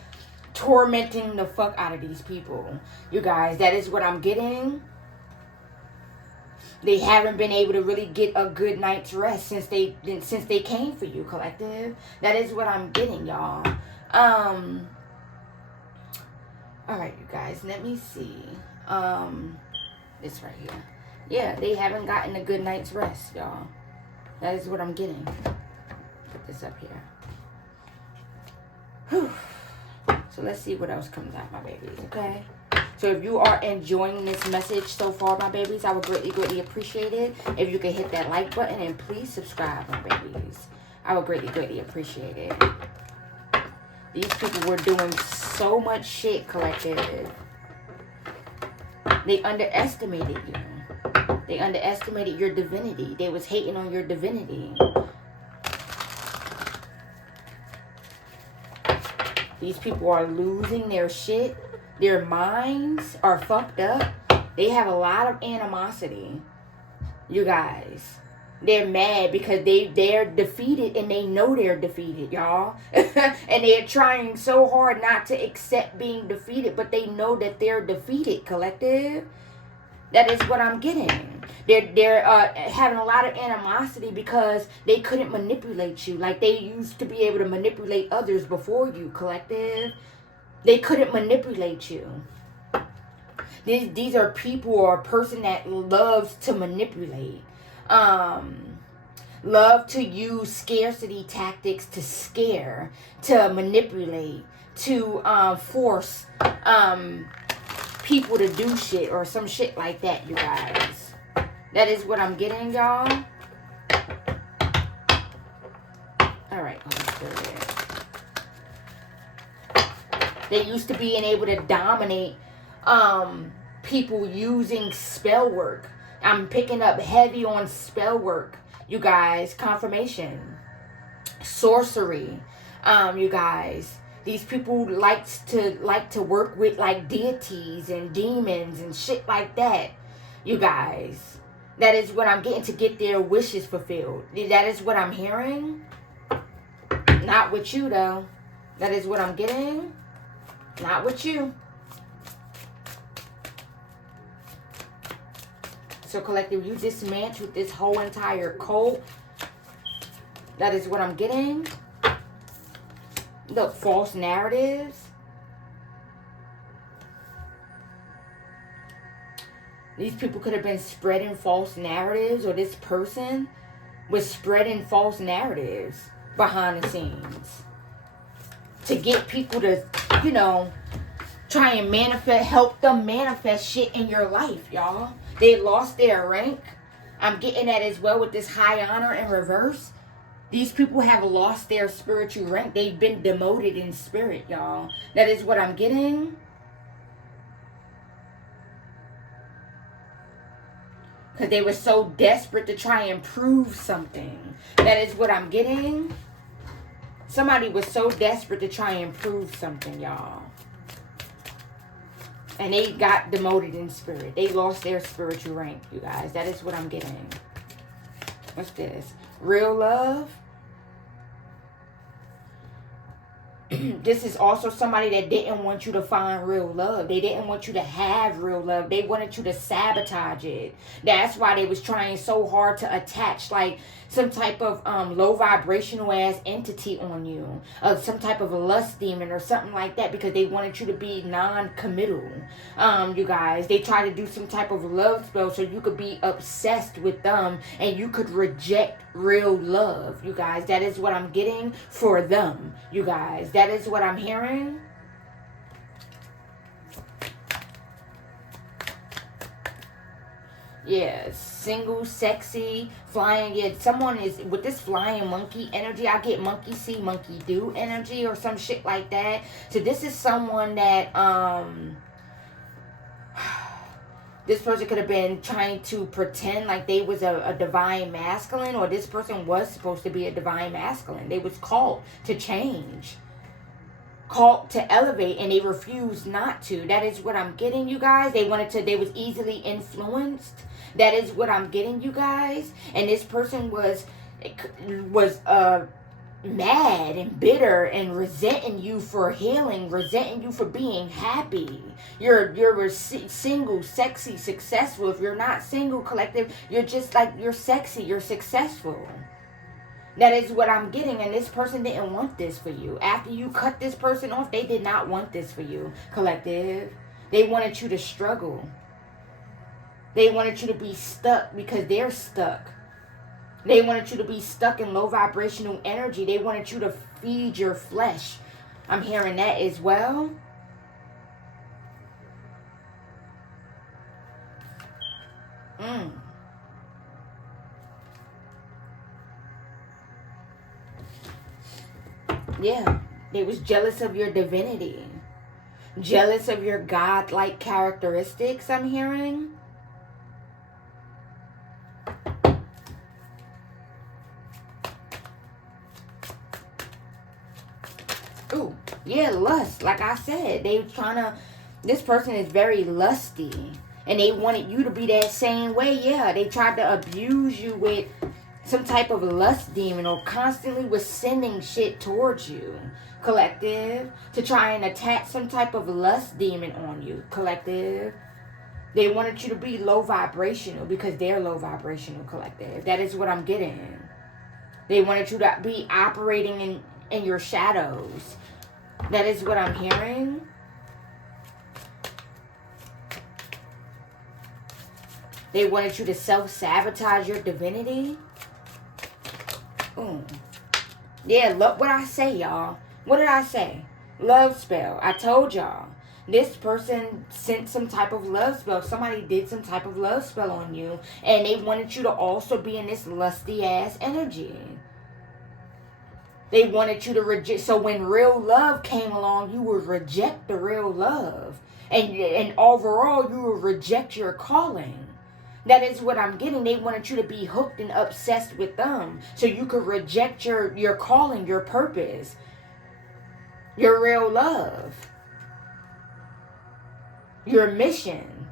tormenting the fuck out of these people, you guys. That is what I'm getting. They haven't been able to really get a good night's rest since they came for you, collective. That is what I'm getting, y'all. All right, you guys. Let me see. This right here. Yeah, they haven't gotten a good night's rest, y'all. That is what I'm getting. Put this up here. Whew. So let's see what else comes out, my babies, okay? So if you are enjoying this message so far, my babies, I would greatly, greatly appreciate it if you could hit that like button and please subscribe, my babies. I would greatly, greatly appreciate it. These people were doing so much shit, collective. They underestimated you. They underestimated your divinity. They was hating on your divinity. These people are losing their shit. Their minds are fucked up. They have a lot of animosity. You guys. They're mad because they're defeated and they know they're defeated, y'all. And they're trying so hard not to accept being defeated, but they know that they're defeated, collective. That is what I'm getting. They're having a lot of animosity because they couldn't manipulate you like they used to be able to manipulate others before you, collective. They couldn't manipulate you. These are people or a person that loves to manipulate. Love to use scarcity tactics to scare, to manipulate, to force people to do shit or some shit like that, you guys. That is what I'm getting, y'all. Alright, they used to being able to dominate people using spell work. I'm picking up heavy on spell work, you guys. Confirmation. Sorcery, you guys. These people like to work with like deities and demons and shit like that, you guys. That is what I'm getting, to get their wishes fulfilled. That is what I'm hearing. Not with you, though. That is what I'm getting. Not with you. So, collective, you dismantled this whole entire cult. That is what I'm getting. Look, false narratives. These people could have been spreading false narratives, or this person was spreading false narratives behind the scenes to get people to, you know, try and help them manifest shit in your life, y'all. They lost their rank. I'm getting that as well with this high honor in reverse. These people have lost their spiritual rank. They've been demoted in spirit, y'all. That is what I'm getting. Because they were so desperate to try and prove something. That is what I'm getting. Somebody was so desperate to try and prove something, y'all. And they got demoted in spirit. They lost their spiritual rank, you guys. That is what I'm getting. What's this? Real love. This is also somebody that didn't want you to find real love. They didn't want you to have real love. They wanted you to sabotage it. That's why they was trying so hard to attach like some type of low vibrational ass entity on you, some type of a lust demon or something like that, because they wanted you to be non-committal. You guys, they tried to do some type of love spell so you could be obsessed with them and you could reject real love. You guys, that is what I'm getting for them. You guys, that is what I'm hearing. Yeah, single, sexy, flying. Yeah, someone is with this flying monkey energy. I get monkey see, monkey do energy or some shit like that. So this is someone that this person could have been trying to pretend like they was a divine masculine, or this person was supposed to be a divine masculine. They was called to change, called to elevate, and they refused not to. That is what I'm getting, you guys. They was easily influenced. That is what I'm getting, you guys. And this person was mad and bitter and resenting you for healing, resenting you for being happy. You're single, sexy, successful. If you're not single, collective, you're just like, you're sexy, you're successful. That is what I'm getting, and this person didn't want this for you. After you cut this person off, they did not want this for you, collective. They wanted you to struggle. They wanted you to be stuck because they're stuck. They wanted you to be stuck in low vibrational energy. They wanted you to feed your flesh. I'm hearing that as well. Yeah, they was jealous of your divinity. Jealous of your godlike characteristics, I'm hearing. Ooh, yeah, lust. Like I said, they were trying to, this person is very lusty. And they wanted you to be that same way. Yeah, they tried to abuse you with some type of lust demon, or constantly was sending shit towards you, collective, to try and attach some type of lust demon on you, collective. They wanted you to be low vibrational because they're low vibrational, collective. That is what I'm getting. They wanted you to be operating in your shadows. That is what I'm hearing. They wanted you to self-sabotage your divinity. Yeah, look what I say, y'all. What did I say? Love spell. I told y'all. This person sent some type of love spell. Somebody did some type of love spell on you. And they wanted you to also be in this lusty ass energy. They wanted you to reject. So when real love came along, you would reject the real love. And overall, you would reject your calling. That is what I'm getting. They wanted you to be hooked and obsessed with them, so you could reject your calling, your purpose, your real love, your mission.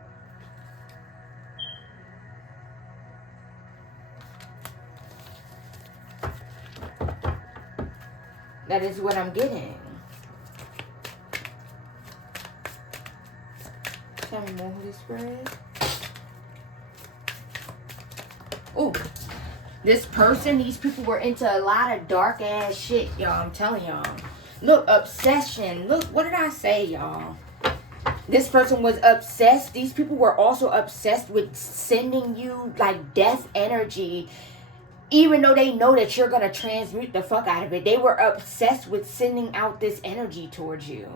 That is what I'm getting. Tell me more, Holy Spirit. Oh, this person, these people were into a lot of dark ass shit, y'all. I'm telling y'all. Look, obsession. Look, what did I say, y'all? This person was obsessed. These people were also obsessed with sending you like death energy, even though they know that you're going to transmute the fuck out of it. They were obsessed with sending out this energy towards you.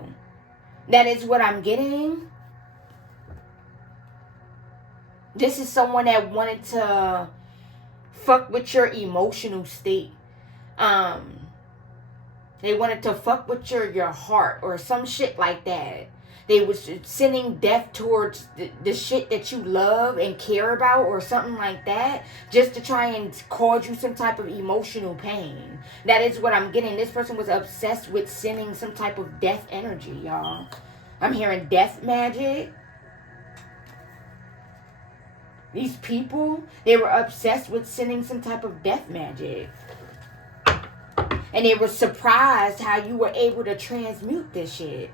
That is what I'm getting. This is someone that wanted to fuck with your emotional state. They wanted to fuck with your heart or some shit like that. They was sending death towards the shit that you love and care about or something like that, just to try and cause you some type of emotional pain. That is what I'm getting. This person was obsessed with sending some type of death energy, y'all. I'm hearing death magic. These people, they were obsessed with sending some type of death magic. And they were surprised how you were able to transmute this shit.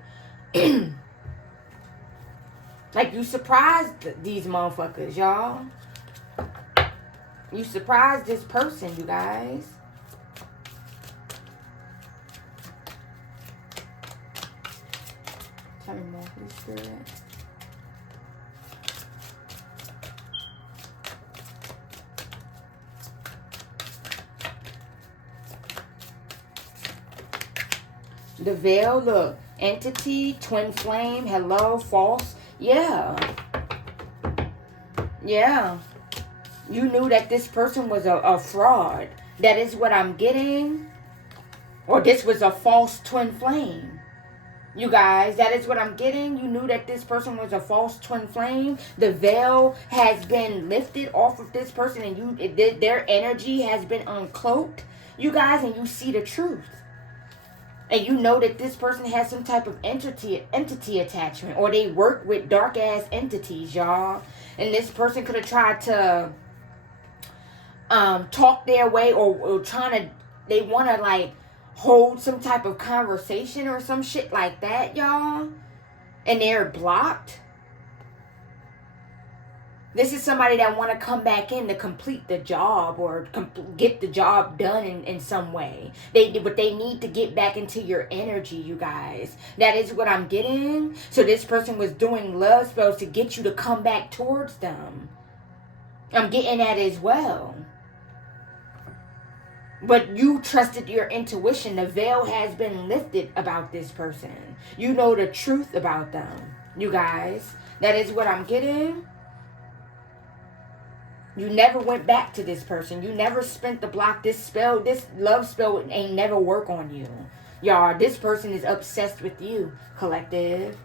Like, you surprised these motherfuckers, y'all. You surprised this person, you guys. Tell me more, Holy Spirit. The veil, look. Entity, twin flame, hello, false. Yeah. Yeah. You knew that this person was a fraud. That is what I'm getting. Or this was a false twin flame. You guys, that is what I'm getting. You knew that this person was a false twin flame. The veil has been lifted off of this person, and their energy has been uncloaked. You guys, and you see the truth. And you know that this person has some type of entity attachment, or they work with dark ass entities, y'all. And this person could have tried to talk their way, or they want to like hold some type of conversation or some shit like that, y'all. And they're blocked. This is somebody that want to come back in to complete the job, or get the job done in some way. But they need to get back into your energy, you guys. That is what I'm getting. So this person was doing love spells to get you to come back towards them. I'm getting that as well. But you trusted your intuition. The veil has been lifted about this person. You know the truth about them, you guys. That is what I'm getting. You never went back to this person. You never spent the block. This love spell ain't never work on you. Y'all, this person is obsessed with you, collective.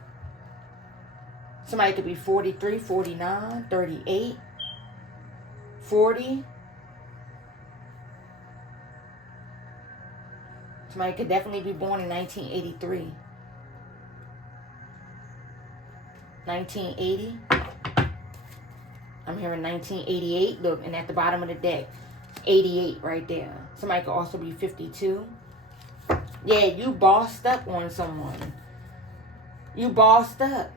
Somebody could be 43, 49, 38, 40. Somebody could definitely be born in 1983. 1980. I'm hearing 1988. Look, and at the bottom of the deck, 88 right there. Somebody could also be 52. Yeah, you bossed up on someone. You bossed up.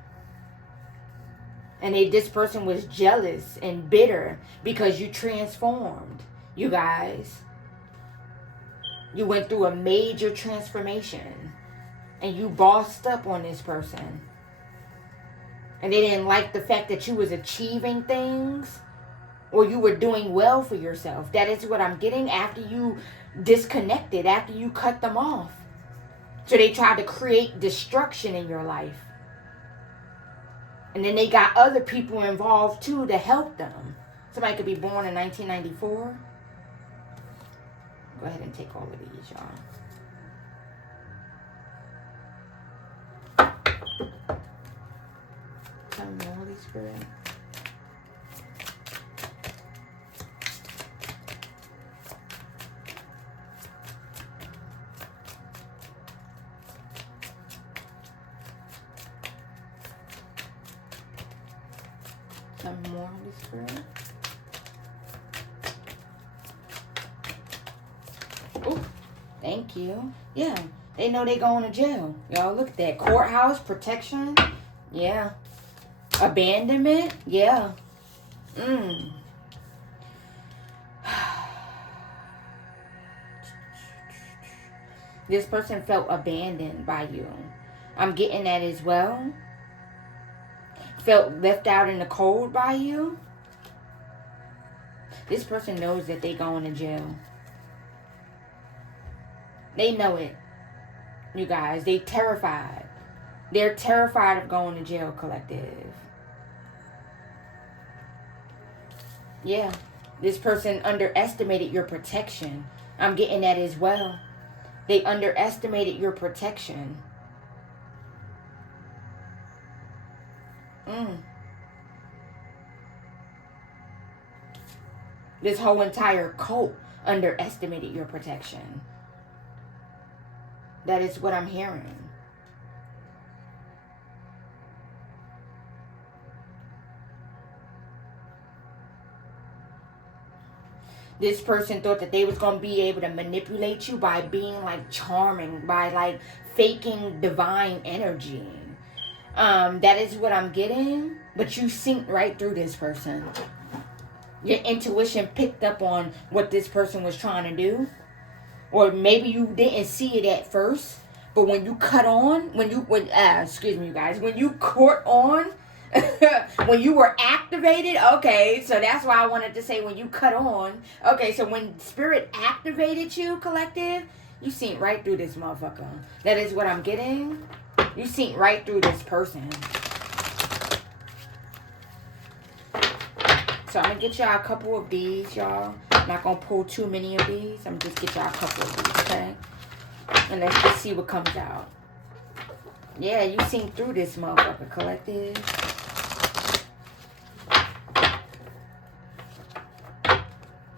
And this person was jealous and bitter because you transformed, you guys. You went through a major transformation. And you bossed up on this person. And they didn't like the fact that you was achieving things, or you were doing well for yourself. That is what I'm getting after you disconnected, after you cut them off. So they tried to create destruction in your life. And then they got other people involved too to help them. Somebody could be born in 1994. Go ahead and take all of these, y'all. Come on, Holy Spirit. Some more Holy Spirit. Oh, thank you. Yeah, they know they going to jail. Y'all look at that. Courthouse, protection. Yeah. Abandonment. Yeah. This person felt abandoned by you. I'm getting that as well. Felt left out in the cold by you. This person knows that they going to jail. They know it. You guys, they terrified. They're terrified of going to jail, collective. Yeah. This person underestimated your protection. I'm getting that as well. They underestimated your protection. This whole entire cult underestimated your protection. That is what I'm hearing. This person thought that they was going to be able to manipulate you by being like charming, by like faking divine energy. That is what I'm getting. But you synced right through this person. Your intuition picked up on what this person was trying to do. Or maybe you didn't see it at first. But when you cut on, excuse me, you guys, when you caught on, when you were activated, okay, so that's why I wanted to say when you cut on. Okay, so when spirit activated you, collective, you seen right through this motherfucker. That is what I'm getting. You seen right through this person. So I'm going to get y'all a couple of these, y'all. I'm not going to pull too many of these. I'm just get y'all a couple of these, okay? And let's just see what comes out. Yeah, you seen through this motherfucker, collective.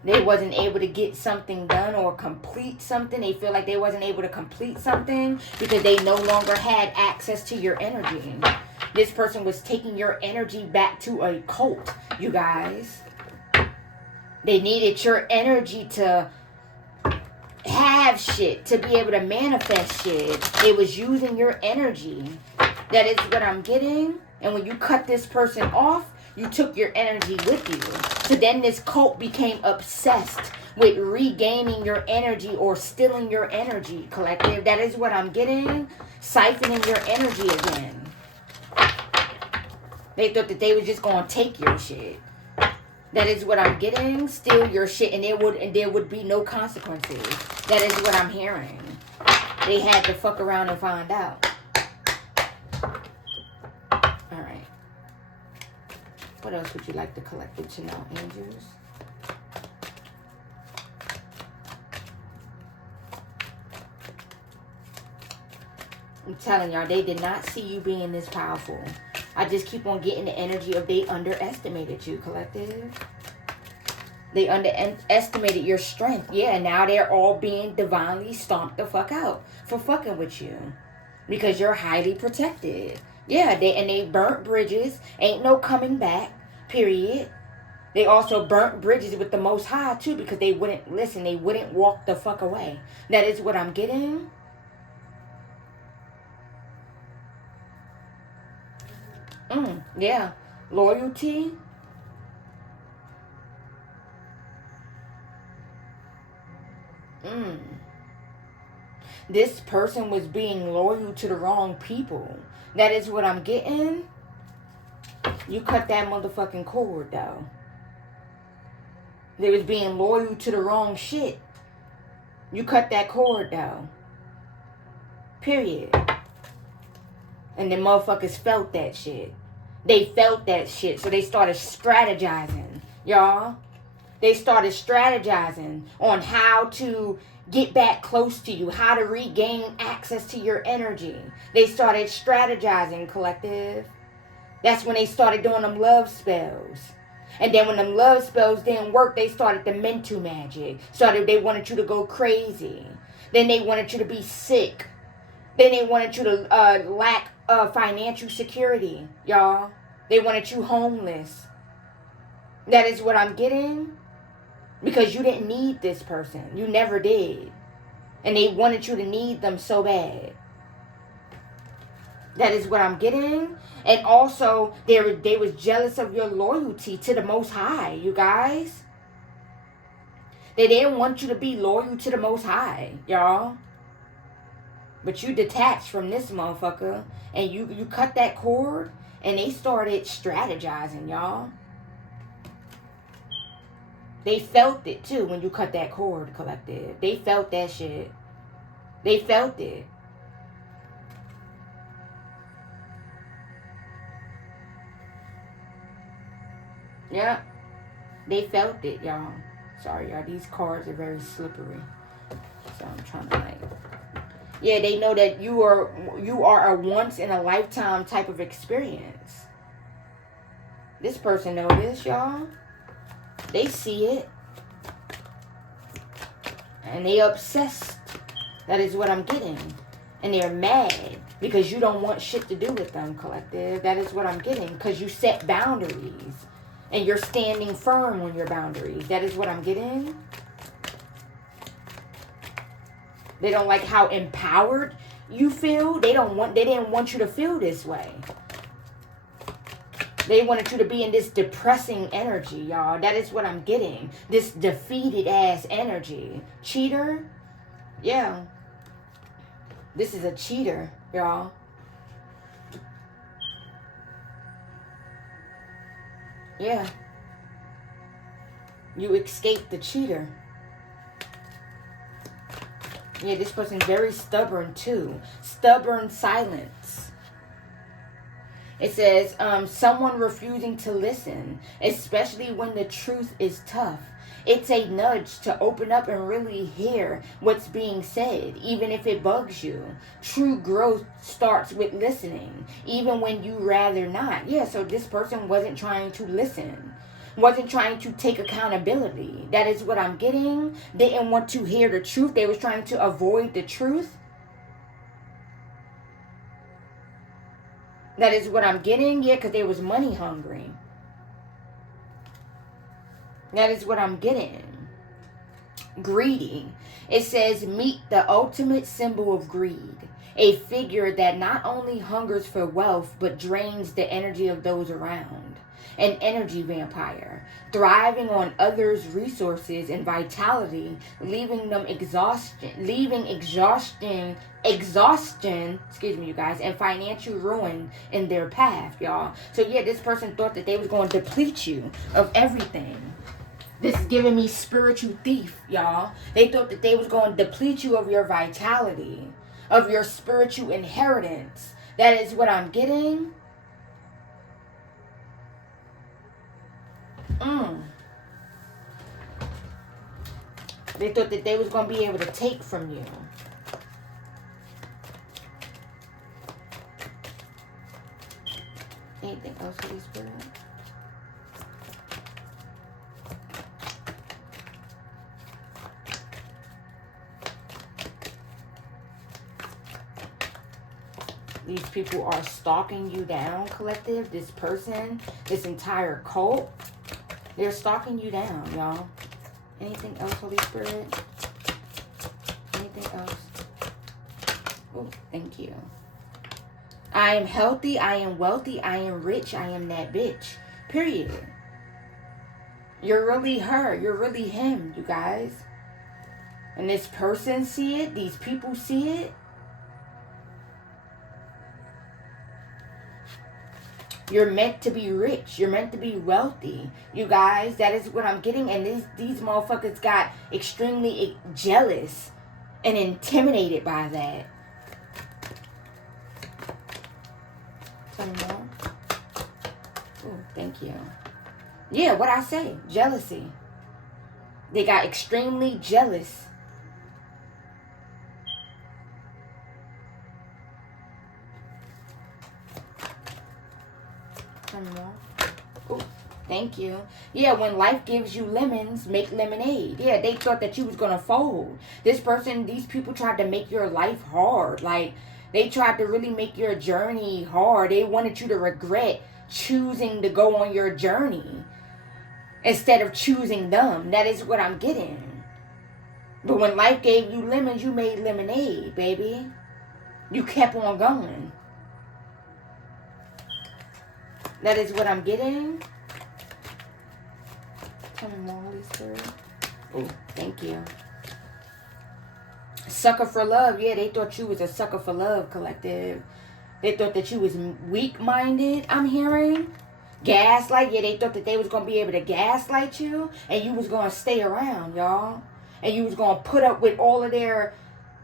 They wasn't able to get something done or complete something. They feel like they wasn't able to complete something because they no longer had access to your energy. This person was taking your energy back to a cult, you guys. They needed your energy to have shit, to be able to manifest shit. They was using your energy. That is what I'm getting. And when you cut this person off, you took your energy with you. So then this cult became obsessed with regaining your energy or stealing your energy, collective. That is what I'm getting. Siphoning your energy again. They thought that they was just going to take your shit. That is what I'm getting. Steal your shit and there would be no consequences. That is what I'm hearing. They had to fuck around and find out. Alright. What else would you like the collective to know, angels? I'm telling y'all, they did not see you being this powerful. I just keep on getting the energy of they underestimated you, collective. They underestimated your strength. Yeah, now they're all being divinely stomped the fuck out for fucking with you. Because you're highly protected. Yeah, they burnt bridges. Ain't no coming back. Period. They also burnt bridges with the Most High, too, because they wouldn't listen. They wouldn't walk the fuck away. That is what I'm getting. Yeah. Loyalty. This person was being loyal to the wrong people. That is what I'm getting. You cut that motherfucking cord, though. They was being loyal to the wrong shit. You cut that cord, though. Period. And the motherfuckers felt that shit. They felt that shit, so they started strategizing, y'all. They started strategizing on how to get back close to you, how to regain access to your energy. They started strategizing, collective. That's when they started doing them love spells. And then when them love spells didn't work, they started the mental magic. They wanted you to go crazy. Then they wanted you to be sick. Then they wanted you to lack financial security, y'all. They wanted you homeless. That is what I'm getting. Because you didn't need this person. You never did. And they wanted you to need them so bad. That is what I'm getting. And also, they was jealous of your loyalty to the Most High, you guys. They didn't want you to be loyal to the Most High, y'all. But you detached from this motherfucker. And you cut that cord. And they started strategizing, y'all. They felt it, too, when you cut that cord, collective. They felt that shit. They felt it. Yeah. They felt it, y'all. Sorry, y'all. These cards are very slippery. So I'm trying to, like... Yeah, they know that you are a once-in-a-lifetime type of experience. This person know this, y'all. They see it. And they obsessed. That is what I'm getting. And they're mad because you don't want shit to do with them, collective. That is what I'm getting. Because you set boundaries. And you're standing firm on your boundaries. That is what I'm getting. They don't like how empowered you feel. They didn't want you to feel this way. They wanted you to be in this depressing energy, y'all. That is what I'm getting. This defeated ass energy. Cheater? Yeah. This is a cheater, y'all. Yeah. You escaped the cheater. Yeah, this person's very stubborn too. Stubborn silence. It says, someone refusing to listen, especially when the truth is tough. It's a nudge to open up and really hear what's being said, even if it bugs you. True growth starts with listening, even when you rather not. Yeah, so this person wasn't trying to listen. Wasn't trying to take accountability. That is what I'm getting. Didn't want to hear the truth. They was trying to avoid the truth. That is what I'm getting. Yeah, because they was money hungry. That is what I'm getting. Greedy. It says, meet the ultimate symbol of greed. A figure that not only hungers for wealth, but drains the energy of those around. An energy vampire, thriving on others' resources and vitality, leaving exhaustion, excuse me, you guys, and financial ruin in their path, y'all. So yeah, this person thought that they was going to deplete you of everything. This is giving me spiritual thief, y'all. They thought that they was going to deplete you of your vitality, of your spiritual inheritance. That is what I'm getting. They thought that they was going to be able to take from you. Anything else, Holy Spirit? These people are stalking you down, collective. This person, this entire cult, they're stalking you down, y'all. Anything else, Holy Spirit? Anything else? Oh, thank you. I am healthy. I am wealthy. I am rich. I am that bitch. Period. You're really her. You're really him, you guys. And this person see it. These people see it. You're meant to be rich. You're meant to be wealthy. You guys, that is what I'm getting. And these motherfuckers got extremely jealous and intimidated by that. Tell me more. Oh, thank you. Yeah, what I say. Jealousy. They got extremely jealous. Oh, thank you. Yeah, when life gives you lemons, make lemonade. Yeah, they thought that you was gonna fold. These people tried to make your life hard. Like, they tried to really make your journey hard. They wanted you to regret choosing to go on your journey instead of choosing them. That is what I'm getting. But when life gave you lemons, you made lemonade, baby. You kept on going. That is what I'm getting. Tell me more, Holy Spirit. Oh, thank you. Sucker for love. Yeah, they thought you was a sucker for love, collective. They thought that you was weak-minded, I'm hearing. Gaslight. Yeah, they thought that they was going to be able to gaslight you. And you was going to stay around, y'all. And you was going to put up with all of their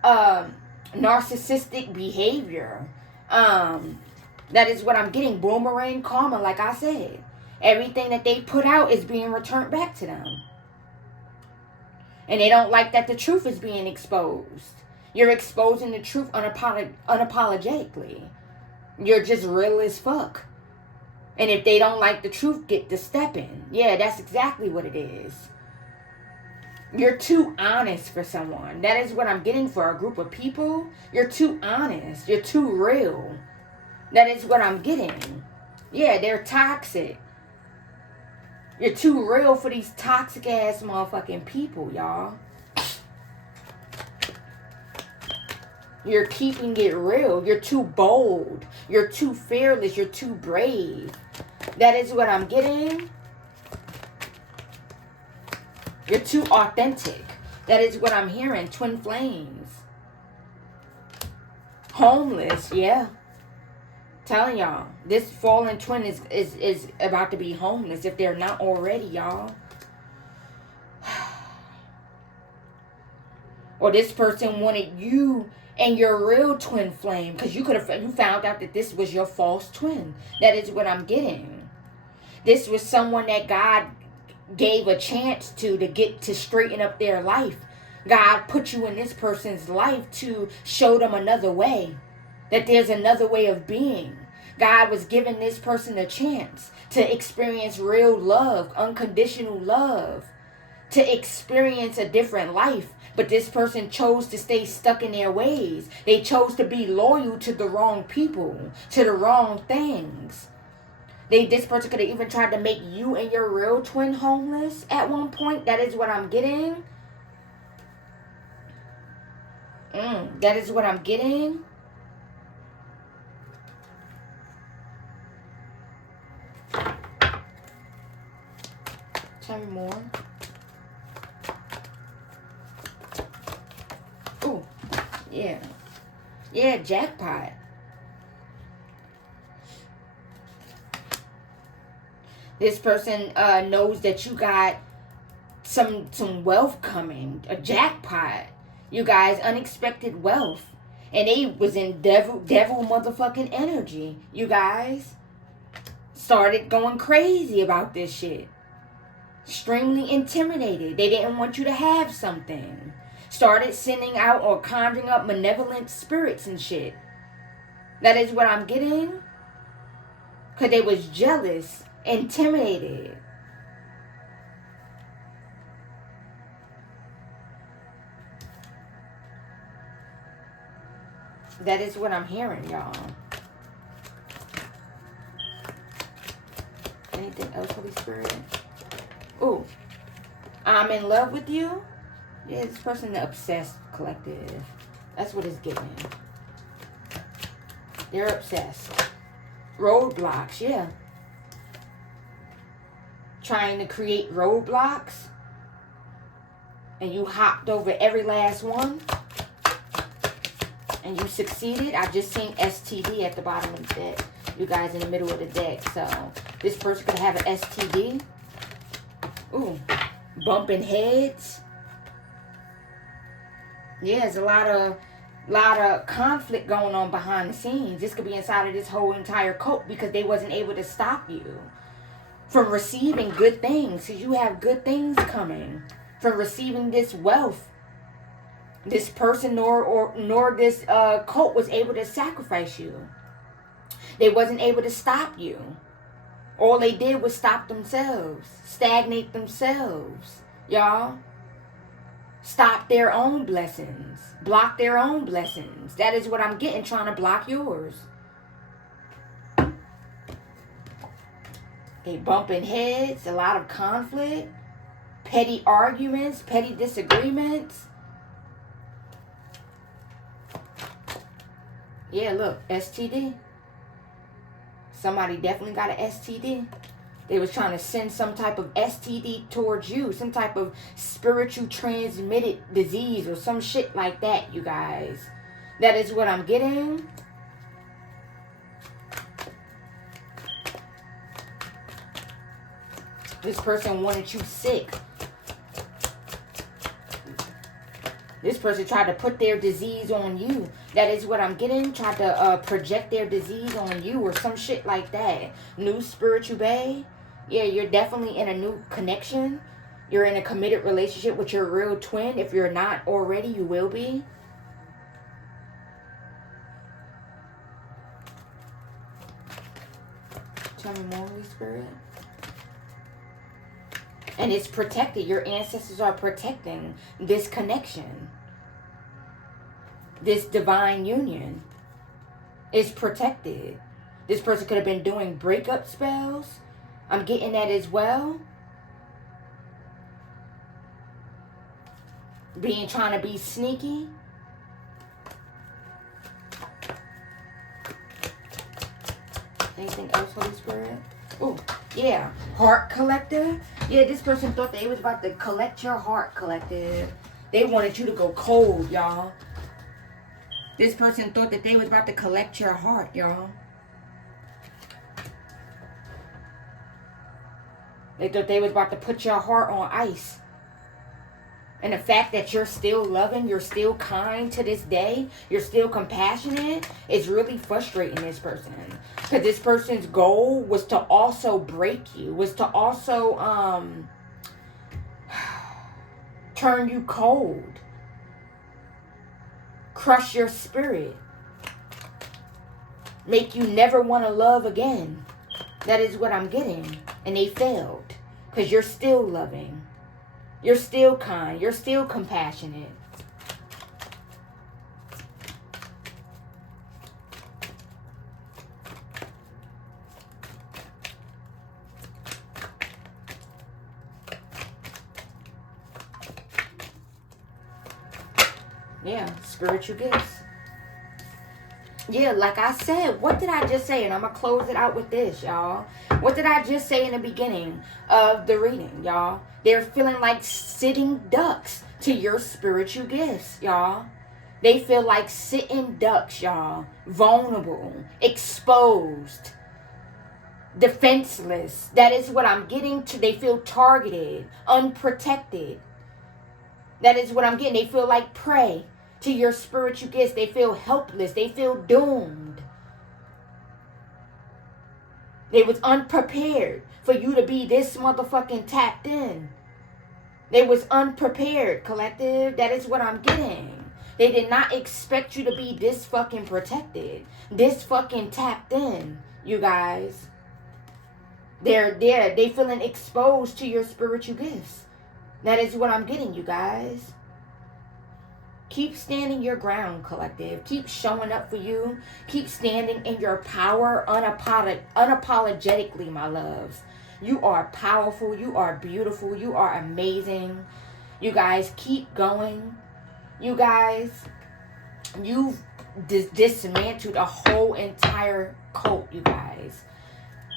narcissistic behavior. That is what I'm getting. Boomerang karma, like I said. Everything that they put out is being returned back to them. And they don't like that the truth is being exposed. You're exposing the truth unapologetically. You're just real as fuck. And if they don't like the truth, get to stepping. Yeah, that's exactly what it is. You're too honest for someone. That is what I'm getting for a group of people. You're too honest. You're too real. That is what I'm getting. Yeah, they're toxic. You're too real for these toxic ass motherfucking people, y'all. You're keeping it real. You're too bold. You're too fearless. You're too brave. That is what I'm getting. You're too authentic. That is what I'm hearing. Twin flames. Homeless, yeah. Telling y'all, this fallen twin is about to be homeless if they're not already, y'all. Or this person wanted you and your real twin flame, because you found out that this was your false twin. That is what I'm getting. This was someone that God gave a chance to get to straighten up their life. God put you in this person's life to show them another way. That there's another way of being. God was giving this person a chance to experience real love, unconditional love, to experience a different life. But this person chose to stay stuck in their ways. They chose to be loyal to the wrong people, to the wrong things. This person could have even tried to make you and your real twin homeless at one point. That is what I'm getting. That is what I'm getting. Tell me more. Ooh, yeah. Yeah, jackpot. This person knows that you got some wealth coming. A jackpot. You guys, unexpected wealth. And they was in devil motherfucking energy. You guys started going crazy about this shit. Extremely intimidated. They didn't want you to have something. Started sending out or conjuring up malevolent spirits and shit. That is what I'm getting. Because they was jealous, intimidated. That is what I'm hearing, y'all. Anything else, Holy Spirit? Ooh. I'm in love with you? Yeah, this person, the obsessed collective. That's what it's giving. They're obsessed. Roadblocks, yeah. Trying to create roadblocks. And you hopped over every last one. And you succeeded. I just seen STD at the bottom of the deck. You guys in the middle of the deck. So, this person could have an STD. Ooh. Bumping heads. Yeah, there's a lot of conflict going on behind the scenes. This could be inside of this whole entire cult because they wasn't able to stop you from receiving good things. Because you have good things coming. From receiving this wealth. This person nor this cult was able to sacrifice you. They wasn't able to stop you. All they did was stop themselves. Stagnate themselves. Y'all. Stop their own blessings. Block their own blessings. That is what I'm getting, trying to block yours. They bumping heads, a lot of conflict, petty arguments, petty disagreements. Yeah, look, STD. Somebody definitely got an STD. They was trying to send some type of STD towards you. Some type of spiritual transmitted disease or some shit like that, you guys. That is what I'm getting. This person wanted you sick. This person tried to put their disease on you. That is what I'm getting. Tried to project their disease on you or some shit like that. New spiritual bae. Yeah, you're definitely in a new connection. You're in a committed relationship with your real twin. If you're not already, you will be. Tell me more, Holy Spirit. And it's protected. Your ancestors are protecting this connection. This divine union is protected. This person could have been doing breakup spells. I'm getting that as well. trying to be sneaky. Anything else, Holy Spirit? Oh, yeah. Heart collector. Yeah, this person thought they was about to collect your heart, collective. They wanted you to go cold, y'all. This person thought that they was about to collect your heart, y'all. They thought they was about to put your heart on ice. And the fact that you're still loving, you're still kind to this day, you're still compassionate, is really frustrating this person. Because this person's goal was to also break you, was to also turn you cold, crush your spirit, make you never want to love again. That is what I'm getting. And they failed. Because you're still loving. You're still kind. You're still compassionate. Yeah, spiritual gifts. Yeah, like I said, what did I just say? And I'm going to close it out with this, y'all. What did I just say in the beginning of the reading, y'all? They're feeling like sitting ducks to your spiritual gifts, y'all. They feel like sitting ducks, y'all. Vulnerable, exposed, defenseless. That is what I'm getting to. They feel targeted, unprotected. That is what I'm getting. They feel like prey to your spiritual gifts. They feel helpless. They feel doomed. They was unprepared for you to be this motherfucking tapped in. They was unprepared, collective. That is what I'm getting. They did not expect you to be this fucking protected. This fucking tapped in, you guys. They're there. They feeling exposed to your spiritual gifts. That is what I'm getting, you guys. Keep standing your ground, collective. Keep showing up for you. Keep standing in your power unapologetically, my loves. You are powerful. You are beautiful. You are amazing. You guys, keep going. You guys, you've dismantled a whole entire cult, you guys.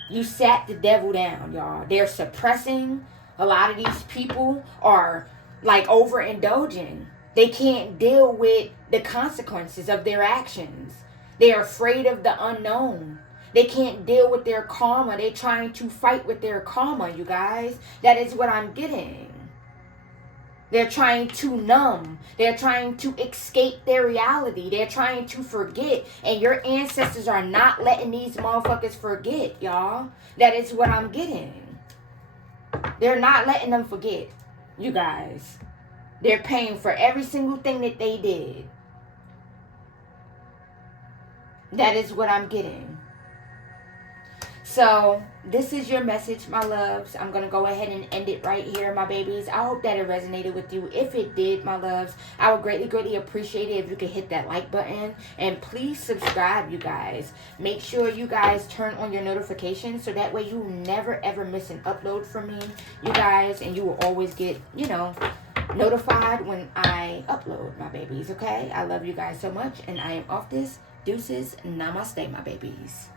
You sat the devil down, y'all. They're suppressing. A lot of these people are like overindulging. They can't deal with the consequences of their actions. They're afraid of the unknown. They can't deal with their karma. They're trying to fight with their karma, you guys. That is what I'm getting. They're trying to numb. They're trying to escape their reality. They're trying to forget. And your ancestors are not letting these motherfuckers forget, y'all. That is what I'm getting. They're not letting them forget, you guys. They're paying for every single thing that they did. That is what I'm getting. So, this is your message, my loves. I'm going to go ahead and end it right here, my babies. I hope that it resonated with you. If it did, my loves, I would greatly, greatly appreciate it if you could hit that like button. And please subscribe, you guys. Make sure you guys turn on your notifications so that way you never, ever miss an upload from me, you guys. And you will always get, notified when I upload, my babies, okay? I love you guys so much. And I am off this. Deuces. Namaste, my babies.